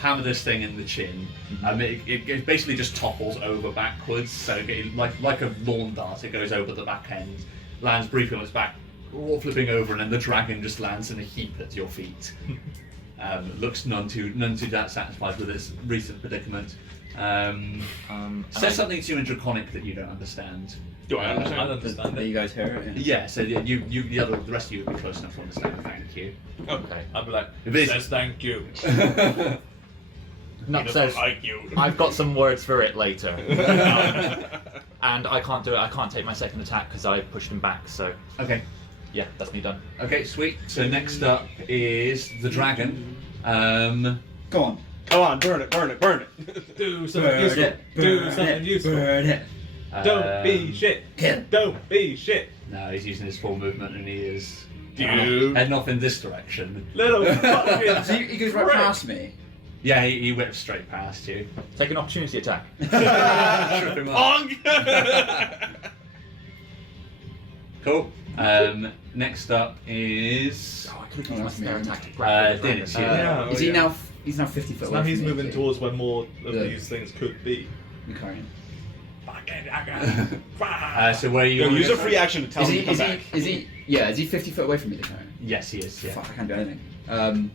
hammer this thing in the chin. It basically just topples over backwards. So like a lawn dart, it goes over the back end, lands briefly on its back, all flipping over, and then the dragon just lands in a heap at your feet. Looks none too that satisfied with its recent predicament. Says something to you in Draconic that you don't understand. Do I I understand? understand Do it. you guys hear it? Yeah. Yeah, so the rest of you would be close enough to understand. Thank you. Okay. I'd be like, If it's- says thank you. Nut He says, doesn't like you. I've got some words for it later. And I can't do it. I can't take my second attack because I pushed him back. So Okay. yeah, that's me done. Okay, sweet. So next up is the dragon. Go on. Come on, burn it, burn it, burn it. Do something useful. Do something useful. Burn it. Don't be shit. Kill. Don't be shit. No, he's using his full movement and he is You heading off in this direction. little fucking. So he goes right prick. past me. Yeah, he whips straight past you. Take an opportunity attack. Trip him up. Cool. Next up is Oh, I could have Oh, used my that's spare me. attack to grab the Din, it's dragon. you. Yeah. Is he now? He's now 50 foot So away. now he's from me, moving is he? towards where more of Yeah. these things could be. Okay. so where are you? Yo, going use a next? free action to tell Is him he? to come Is he? back. Is he? Yeah. Is he 50 foot away from me? The current. Yes, he is. Yeah. Fuck! I can't do anything. Maybe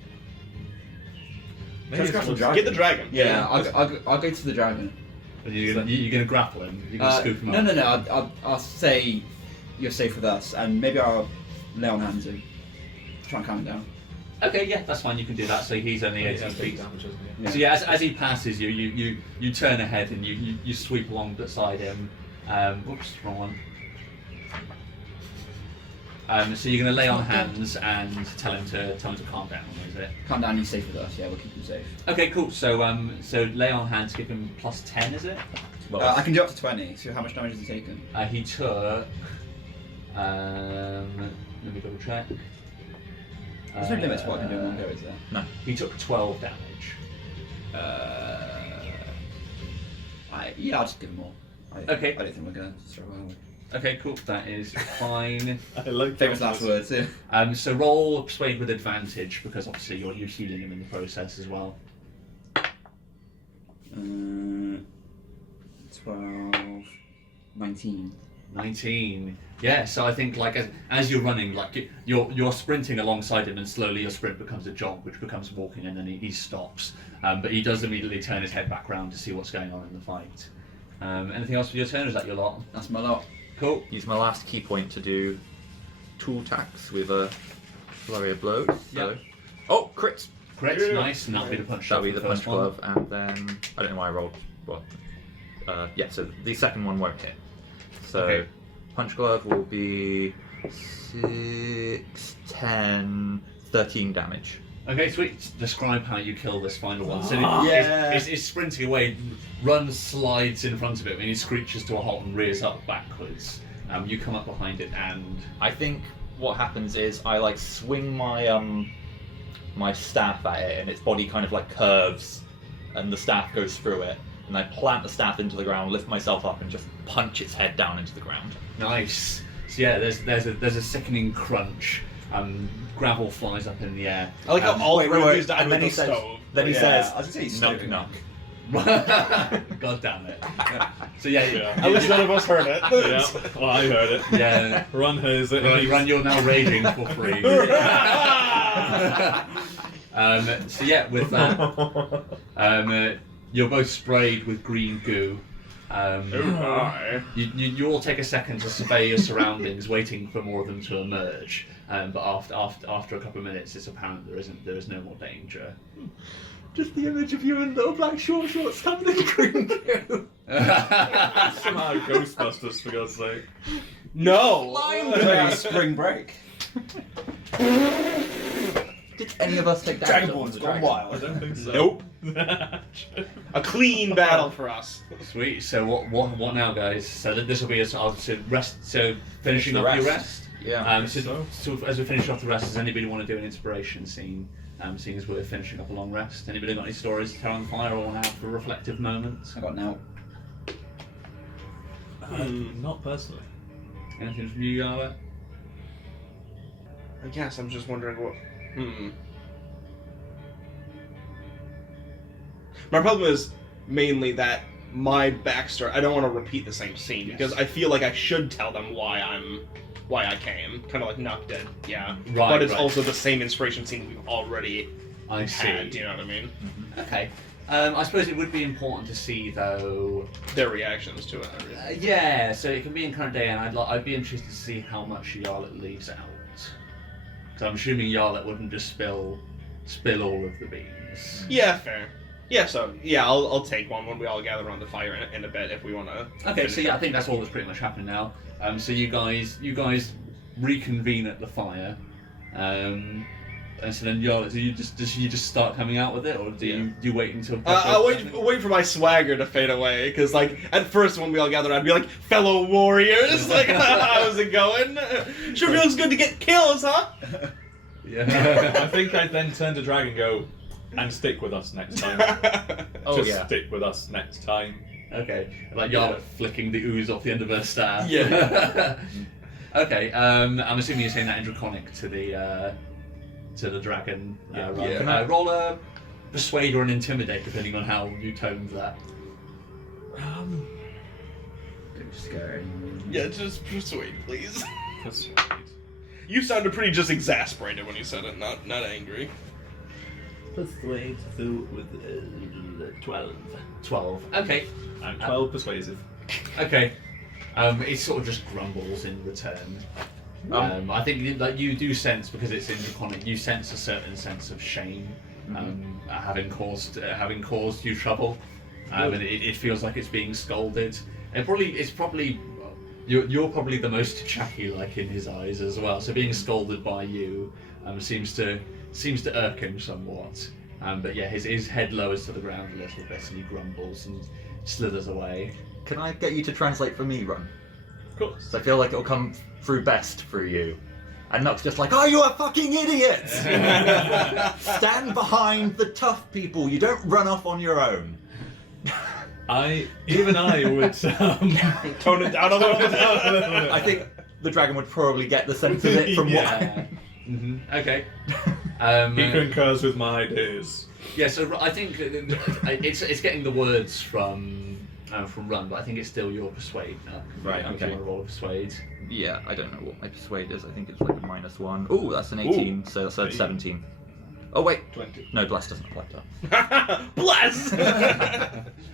Let's go it's for the one- dragon. Get the dragon. Yeah, I'll go to the dragon. Are you gonna grapple him? You're gonna scoop him No, up? I'll say you're safe with us, and maybe I'll lay on hands and try and calm him down. Okay, yeah, that's fine. You can do that. So he's only Yeah, 18 that's feet. big damage, isn't it? Yeah. So yeah, as he passes you, you turn ahead and you sweep along beside him. Whoops, wrong one. So you're going to lay on hands and tell him to calm down. Is it? Calm down. He's safe with us. Yeah, we'll keep him safe. Okay, cool. So lay on hands, give him +10. Is it? Well, I can do up to 20. So how much damage has he taken? He took. Let me double check. There's no limit to what I can do in one go, is there? no. He took 12 damage. Yeah, I'll just give him more. Okay. I don't think we're gonna struggle. Are we? Okay, cool. That is fine. I like Famous those. last words. Yeah. So roll persuade with advantage because obviously you're healing him in the process as well. 12, 19. 19. Yeah, so I think like as you're running, like you're sprinting alongside him, and slowly your sprint becomes a jog, which becomes walking, and then he stops. But he does immediately turn his head back around to see what's going on in the fight. Anything else for your turn? Or is that your lot? That's my lot. Cool. Use my last key point to do 2 attacks with a flurry of blows. So. Yep. Oh, crits! Crit, Yeah. nice. And that'll be the punch. That'll shot be for the punch first one. glove, and then I don't know why I rolled what. Yeah, so the second one won't hit. So Okay. punch glove will be 6, 10, 13 damage. Okay, sweet. Describe how you kill this final one. So Yeah. it's sprinting away, runs, slides in front of it, and he screeches to a halt and rears up backwards. You come up behind it and I think what happens is I like swing my my staff at it, and its body kind of like curves, and the staff goes through it, and I plant the staff into the ground, lift myself up, and just punch its head down into the ground. nice. So yeah, there's a sickening crunch. Gravel flies up in the air. I like how all Wait, three wait, of wait. you died And with then he the says, stove. then he Yeah, says, I was gonna say he's knock stoving. knock. God damn it. So yeah, Yeah. At least none of us heard it. Yeah, well, I heard it. yeah. Run hears it. Run, you're now raging for free. So yeah, with that, you're both sprayed with green goo. my. You all take a second to survey your surroundings, waiting for more of them to emerge. But after a couple of minutes, it's apparent there is no more danger. Just the image of you in little black shorts standing in green goo. Somehow Ghostbusters, for God's sake. No! Spring break. Did any of us take damage on Dragonborn's the gone dragon? I wild. don't think so. Nope. A clean battle for us. Sweet. So what now, guys? So this will be so rest. So finishing The off your rest. rest. Yeah. So as we finish off the rest, does anybody want to do an inspiration scene? Seeing as we're finishing up a long rest, anybody got any stories to tell on fire or want to have a reflective moment? I got now. Not personally. Anything from you, Yarla? I guess I'm just wondering what. My problem is mainly that my backstory. I don't want to repeat the same scene because I feel like I should tell them why I came. Kind of like Knock Dead, yeah. Right, but it's right. also the same inspiration scene we've already I see. had. Do you know what I mean? Okay. I suppose it would be important to see, though. Their reactions to it. Yeah, so it can be in kind of day, and I'd be interested to see how much Yarlet leaves out. Because I'm assuming Yarlet wouldn't just spill all of the beans. Yeah, fair. Yeah, so yeah, I'll take one when we all gather around the fire in a bit if we want to. Okay, so yeah, I think that's all that's pretty much happening now. So you guys reconvene at the fire, and so then Yarlet, do you just start coming out with it, or do you wait until? I'll wait for my swagger to fade away, because like at first when we all gather, I'd be like, fellow warriors, like how's it going? Sure feels good to get kills, huh? Yeah. I think I'd then turn to Dragon and go, and stick with us next time. Oh, Just yeah. stick with us next time. Okay, like Yarlet flicking the ooze off the end of her staff. Yeah. Okay, I'm assuming you're saying that in Draconic to the dragon. Yeah. Roll. Yeah. Can I roll a persuade or an intimidate, depending on how you toned that? Don't scare anyone. Yeah, just persuade, please. Persuade. You sounded pretty just exasperated when you said it, not angry. Persuade with 12. 12. Okay. I'm 12 persuasive. Okay. It sort of just grumbles in return. I think that you do sense, because it's in Draconic, you sense a certain sense of shame, having caused you trouble, and it feels like it's being scolded. And it's probably you're probably the most Chucky-like in his eyes as well. So being scolded by you seems to irk him somewhat. But yeah, his head lowers to the ground a little bit, and he grumbles and slithers away. Can I get you to translate for me, Ron? Of course. So I feel like it'll come through best through you. And Nock's just like, are you a fucking idiot? Stand behind the tough people. You don't run off on your own. I would Tone it down a little bit. I think the dragon would probably get the sense of it from Yeah. Okay. He concurs with my ideas. Yeah, so I think it's getting the words from Run, but I think it's still your persuade now. Right, If okay. you want to roll a persuade. Yeah, I don't know what my persuade is. I think it's like a -1. Oh, that's an 18, so that's a 17. Oh wait, 20. no, bless doesn't apply to that. Bless.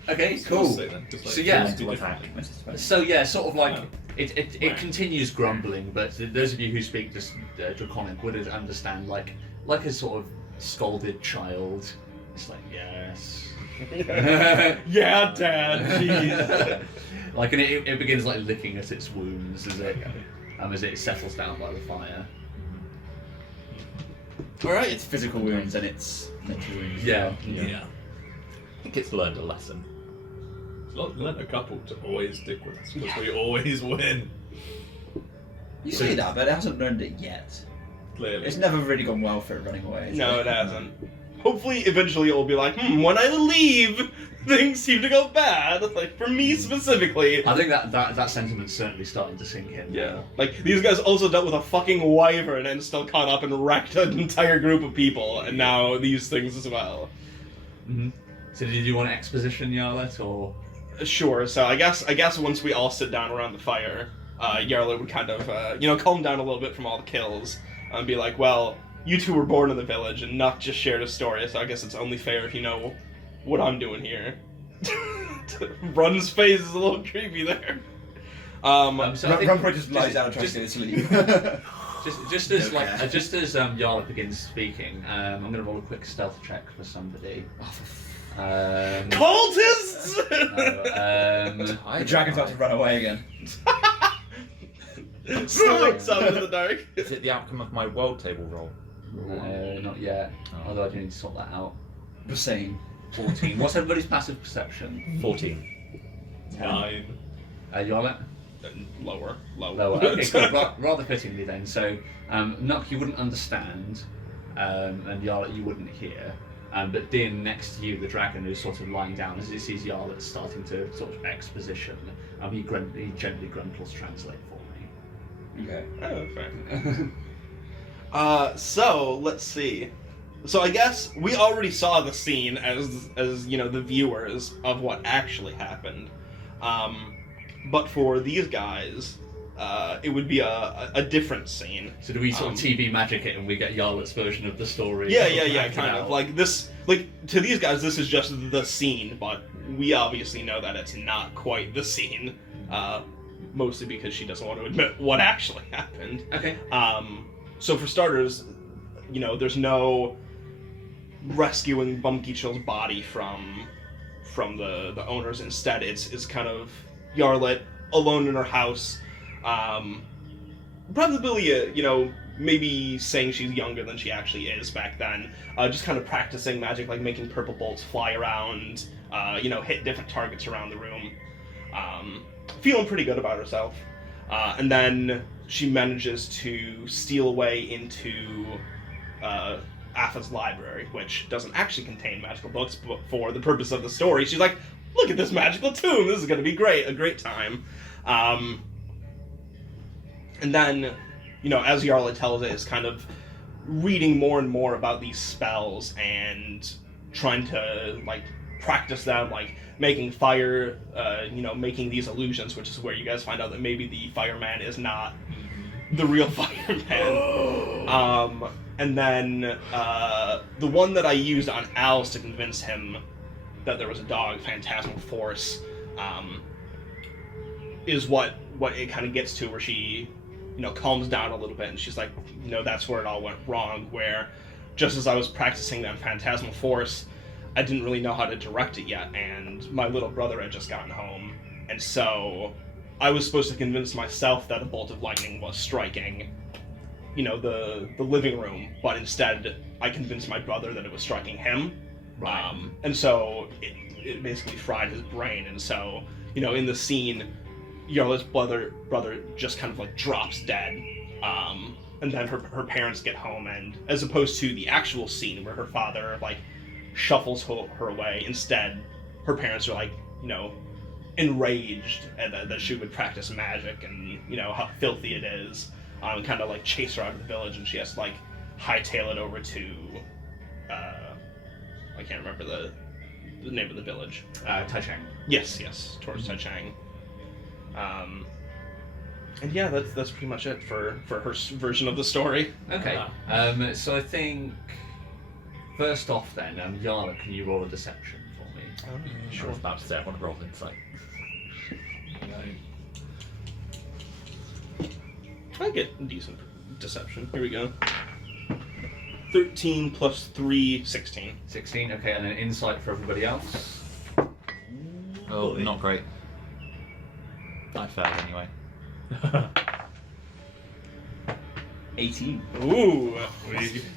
Okay, Cool. cool. Say then, just like So yeah. do differently. So yeah, sort of like Oh. it continues grumbling, but those of you who speak just Draconic would understand like a sort of scolded child. It's like yes. Yeah, Dad. Jeez. Like, and it begins like licking at its wounds as it settles down by the fire. Alright, it's physical wounds and it's mental wounds. Yeah. Yeah. I think it's learned a lesson. Let a couple to always stick with us because we always win. You say that, but it hasn't learned it yet. Clearly. It's never really gone well for it running away. has No, it hasn't. Hopefully, eventually, it will be like, when I leave, things seem to go bad. Like for me specifically. I think that sentiment's certainly starting to sink in. Yeah. Like these guys also dealt with a fucking wyvern and still caught up and wrecked an entire group of people, and now these things as well. Mm-hmm. So did you want exposition, Yarlet, or? Sure. So I guess once we all sit down around the fire, Yarla would kind of calm down a little bit from all the kills and be like, well, you two were born in the village and not just shared a story, so I guess it's only fair if you know what I'm doing here. Run's face is a little creepy there. So I think Run just lies down and tries to just- get to sleep. Just as Yarla begins speaking, I'm going to roll a quick stealth check for somebody. Cultists! The dragon's about to run away again. Slinks out into the dark. Is it the outcome of my world table roll? Not yet. Although I do need to sort that out. The same. 14. What's everybody's passive perception? 14. 9. Yarla? Lower. Lower. Okay, cool. Rather fittingly then. So, Nuck, you wouldn't understand, and Yarla, you wouldn't hear. But Din, next to you, the dragon, who's sort of lying down, as he sees Yarla starting to sort of exposition, he gently gruntles translate for me. Okay. Oh, fair. So let's see. So I guess we already saw the scene as you know, the viewers of what actually happened. But for these guys, it would be a different scene. So do we sort of TV magic it and we get Yarla's version of the story? Yeah, sort of kind acted of. out? Like this, like to these guys, this is just the scene, but we obviously know that it's not quite the scene. Mostly because she doesn't want to admit what actually happened. Okay. So for starters, you know, there's no rescuing Bumkey-Chill's body from the owners. Instead, it's kind of Yarlet alone in her house. Probably, you know, maybe saying she's younger than she actually is back then. Just kind of practicing magic, like making purple bolts fly around, you know, hit different targets around the room. Feeling pretty good about herself. And then she manages to steal away into Atha's library, which doesn't actually contain magical books, but for the purpose of the story, she's like, look at this magical tomb, this is going to be great, a great time. And then, you know, as Yarla tells it, is kind of reading more and more about these spells and trying to, like, practice them, like making fire, you know, making these illusions, which is where you guys find out that maybe the fireman is not the real fireman. And then the one that I used on Alice to convince him that there was a dog, Phantasmal Force, is what it kind of gets to, where she, you know, calms down a little bit, and she's like, you know, that's where it all went wrong, where just as I was practicing that Phantasmal Force, I didn't really know how to direct it yet, and my little brother had just gotten home, and so I was supposed to convince myself that a bolt of lightning was striking, you know, the living room, but instead I convinced my brother that it was striking him. Right. And so it basically fried his brain, and so, you know, in the scene, Yarla's brother just kind of like drops dead, and then her parents get home, and as opposed to the actual scene where her father like shuffles her away, instead her parents are like, you know, enraged at that she would practice magic and, you know, how filthy it is, kind of like chase her out of the village, and she has to like hightail it over to I can't remember the name of the village. Taichung. Yes, towards Taichung. And yeah, that's pretty much it for her version of the story. Okay. So I think first off then, Yarla, can you roll a deception for me? I was about to say I want to roll insight. I get decent deception. Here we go. 13 plus 3, 16. 16. Okay, and then insight for everybody else. Oh, not great. I failed anyway. 18. Ooh.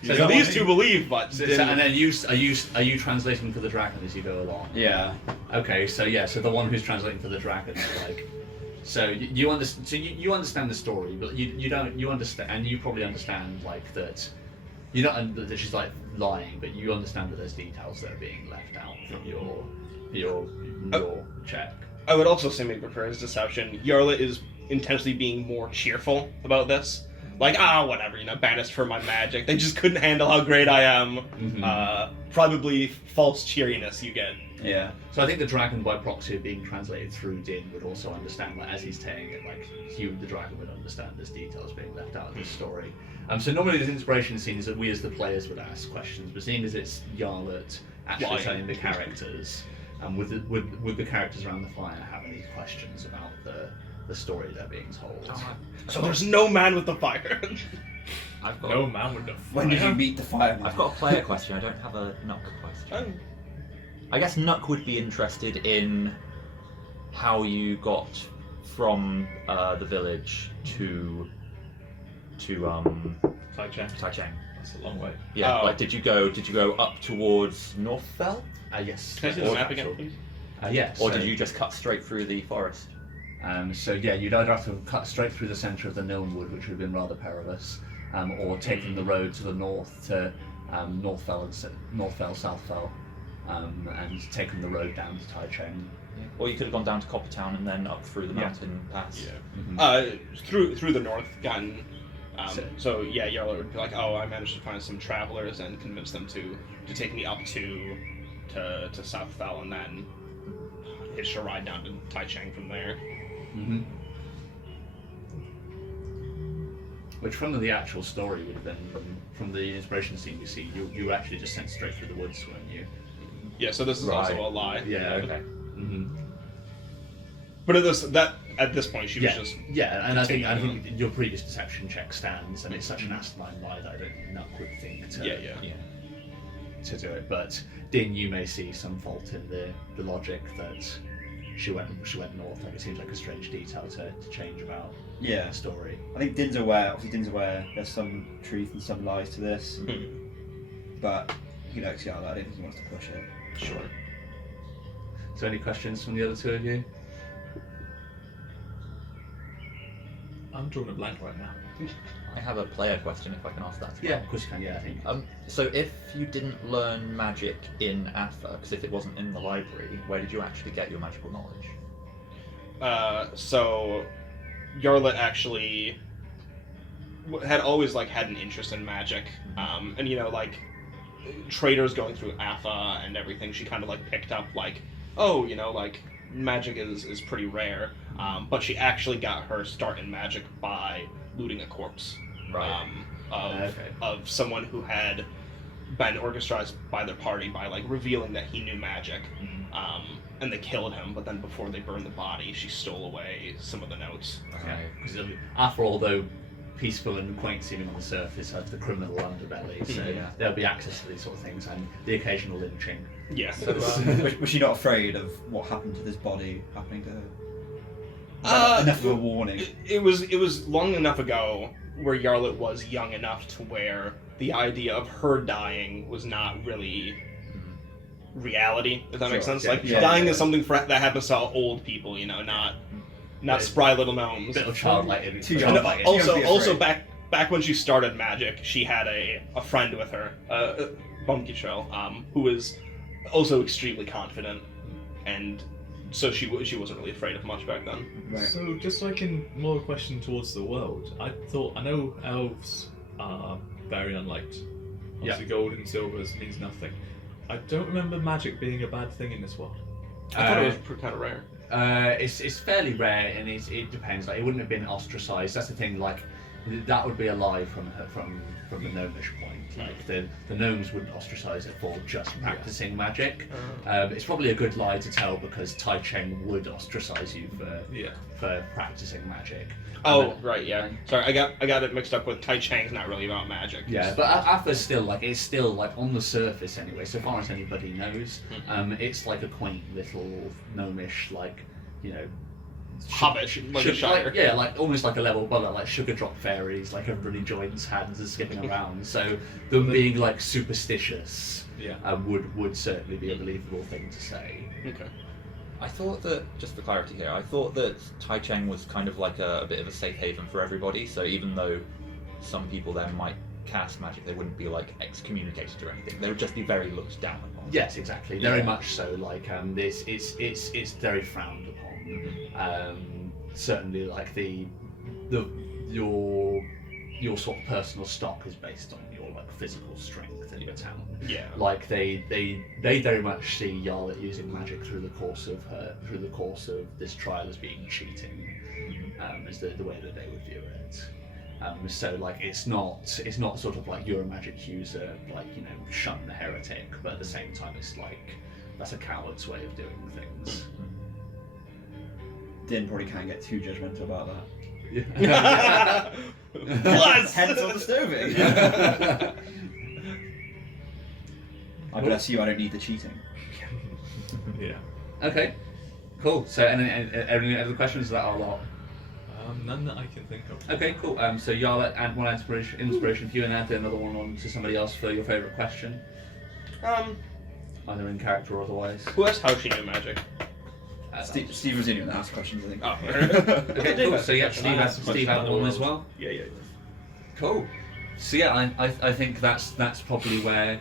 So So these two believe, but So, didn't. and then are you translating for the dragon as you go along? Yeah. Okay, so yeah, so the one who's translating for the dragon, like, so you understand. So you understand the story, but you don't. You understand, and you probably understand like that. You don't that she's like lying, but you understand that there's details that are being left out from your check. I would also say maybe for his deception, Yarla is intentionally being more cheerful about this. Like, whatever, you know, banished for my magic. They just couldn't handle how great I am. Mhm. Probably false cheeriness you get. Yeah. So I think the dragon by proxy of being translated through Din would also understand that as he's saying it, like Hugh the dragon would understand there's details being left out of this story. So normally this inspiration scene is that we as the players would ask questions, but seeing as it's Yarlet actually Lying. telling the characters, And with the characters around the fire, have any questions about the story they're being told? So there's no man with the fire. I've got No man with the When did fire. you meet the fireman? I've got a player question. I don't have a Nuck question. I guess Nuck would be interested in how you got from the village to Tai Cheng. Taichung. That's a long way. Yeah, Oh. like did you go up towards Northfell, Yes. Can I see the map again, please? Yes. or so, did you just cut straight through the forest? So yeah, you'd either have to cut straight through the centre of the Nilnwood, which would have been rather perilous, or taking the road to the north to Northfell and Southfell, and taking the road down to Taichung. Or you could have gone down to Coppertown and then up through the Yeah. mountain pass. Through the north, gotten. So- So yeah, Yarla would be like, oh, I managed to find some travelers and convince them to take me up to Southfell and then hitch a ride down to Taichung from there. Mm-hmm. Which from the actual story would have been from the inspiration scene you see, you were actually just sent straight through the woods, weren't you? Yeah, so this is Right. also a lie. Yeah, Okay. Mm-hmm. But at this point she was just Yeah, and I think continuing your previous perception check stands, and it's such an asinine lie that I don't think Nuck would think to Yeah. to do it. But Din, you may see some fault in the logic that she went north. Like it seems like a strange detail to change about Yeah. the story. I think Din's aware. Obviously, Din's aware. There's some truth and some lies to this, but you know, I don't think he wants to push it. sure. So, any questions from the other two of you? I'm drawing a blank right now. I have a player question if I can ask that. as well. Yeah, of course you can. Yeah, I think. So if you didn't learn magic in Atha, because if it wasn't in the library, where did you actually get your magical knowledge? So Yarlet actually had always had an interest in magic, and traders going through Atha and everything. She kind of picked up magic is pretty rare, but she actually got her start in magic by looting a corpse. Right. Of someone who had been orchestrated by their party by revealing that he knew magic, and they killed him. But then before they burned the body, she stole away some of the notes. Yeah, because after all, though peaceful and quaint seeming on the surface, has the criminal underbelly, so Yeah. there'll be access to these sort of things and the occasional lynching. Yeah. So, Was she not afraid of what happened to this body happening to her? Enough of a warning. It was long enough ago where Yarlet was young enough to where the idea of her dying was not really reality, if that makes Sure, sense. yeah. Dying Yeah. is something that happens to old people, not Yeah. spry little gnomes. Bit of childlike. Too childlike young. innocence. Don't be Also afraid. back when she started magic, she had a friend with her, Bumkichel, who was also extremely confident, and so she wasn't really afraid of much back then. Right. So, just more a question towards the world. I know elves are very unliked. Obviously, gold and silver means nothing. I don't remember magic being a bad thing in this world. I thought it was kind of rare. It's fairly rare, and it depends. It wouldn't have been ostracized. That's the thing. That would be a lie from the gnomish point. The gnomes wouldn't ostracize it for just practicing magic. It's probably a good lie to tell because Taichung would ostracize you for practicing magic. Oh, right, yeah. Sorry, I got it mixed up with Taichung's not really about magic. Yeah, but Atha's still it's still on the surface anyway. So far as anybody knows, it's like a quaint little gnomish Hobbit, a shire. Almost like a level above that, sugar drop fairies. Everybody joins hands and skipping around. So them being superstitious, would certainly be a believable thing to say. Okay. I thought that, just for clarity here, I thought that Taichung was kind of like a bit of a safe haven for everybody. So even though some people there might cast magic, they wouldn't be excommunicated or anything. They would just be very looked down upon. Yes, exactly. Very much so. This, it's very frowned upon. Certainly, your sort of personal stock is based on your physical strength in the town. Yeah. They very much see Yarlet using magic through the course of this trial as being cheating, is the way that they would view it. So it's not sort of you're a magic user, shun the heretic, but at the same time it's that's a coward's way of doing things. Din probably can't get too judgmental about that. Plus! Hence all the stoving. I bless you, I don't need the cheating. Yeah. Okay, cool. So, any other questions? Is that our lot? None that I can think of. Okay, cool. So y'all add one inspiration for you, and add another one on to somebody else for your favourite question, either in character or otherwise. Who asked how she knew magic? Steve was the only one that asked questions, I think. Oh, Okay, cool. So yeah, Steve had one as well. Yeah. Cool. So yeah, I think that's probably where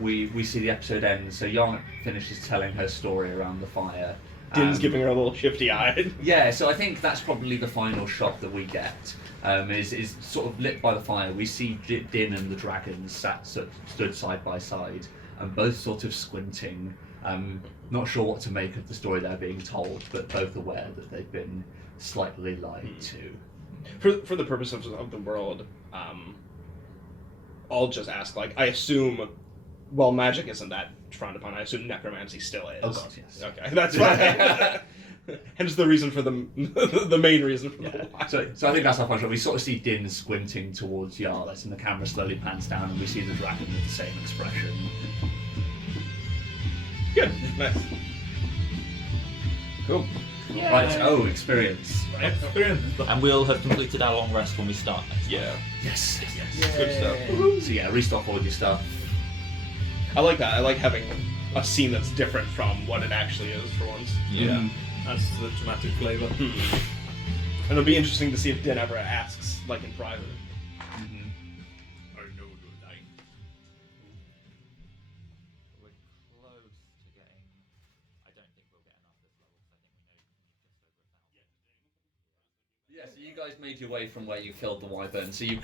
we see the episode end. So Yarn finishes telling her story around the fire. Din's giving her a little shifty eye. Yeah, so I think that's probably the final shot that we get. Is sort of lit by the fire. We see Din and the dragons stood side by side, and both sort of squinting. Not sure what to make of the story they're being told, but both aware that they've been slightly lied to. For the purpose of the world, I'll just ask, like, I assume, well, magic isn't that frowned upon, I assume necromancy still is. Oh god, yes. Okay, that's fine. Hence the reason for the main reason for the lie. So I think that's our final shot. We sort of see Din squinting towards Yarlis, and the camera slowly pans down, and we see the dragon with the same expression. Good, nice. Cool. Right, experience. And we'll have completed our long rest when we start next time. Yeah, Yes. good stuff. So yeah, restock all of your stuff. I like that. I like having a scene that's different from what it actually is for once. Yeah. That's the dramatic flavour. And it'll be interesting to see if Din ever asks, like in private. I know you're dying. We're close to getting. I don't think we'll get enough this level, because I think we know just over 1,000. Yeah, so you guys made your way from where you killed the wyvern. So you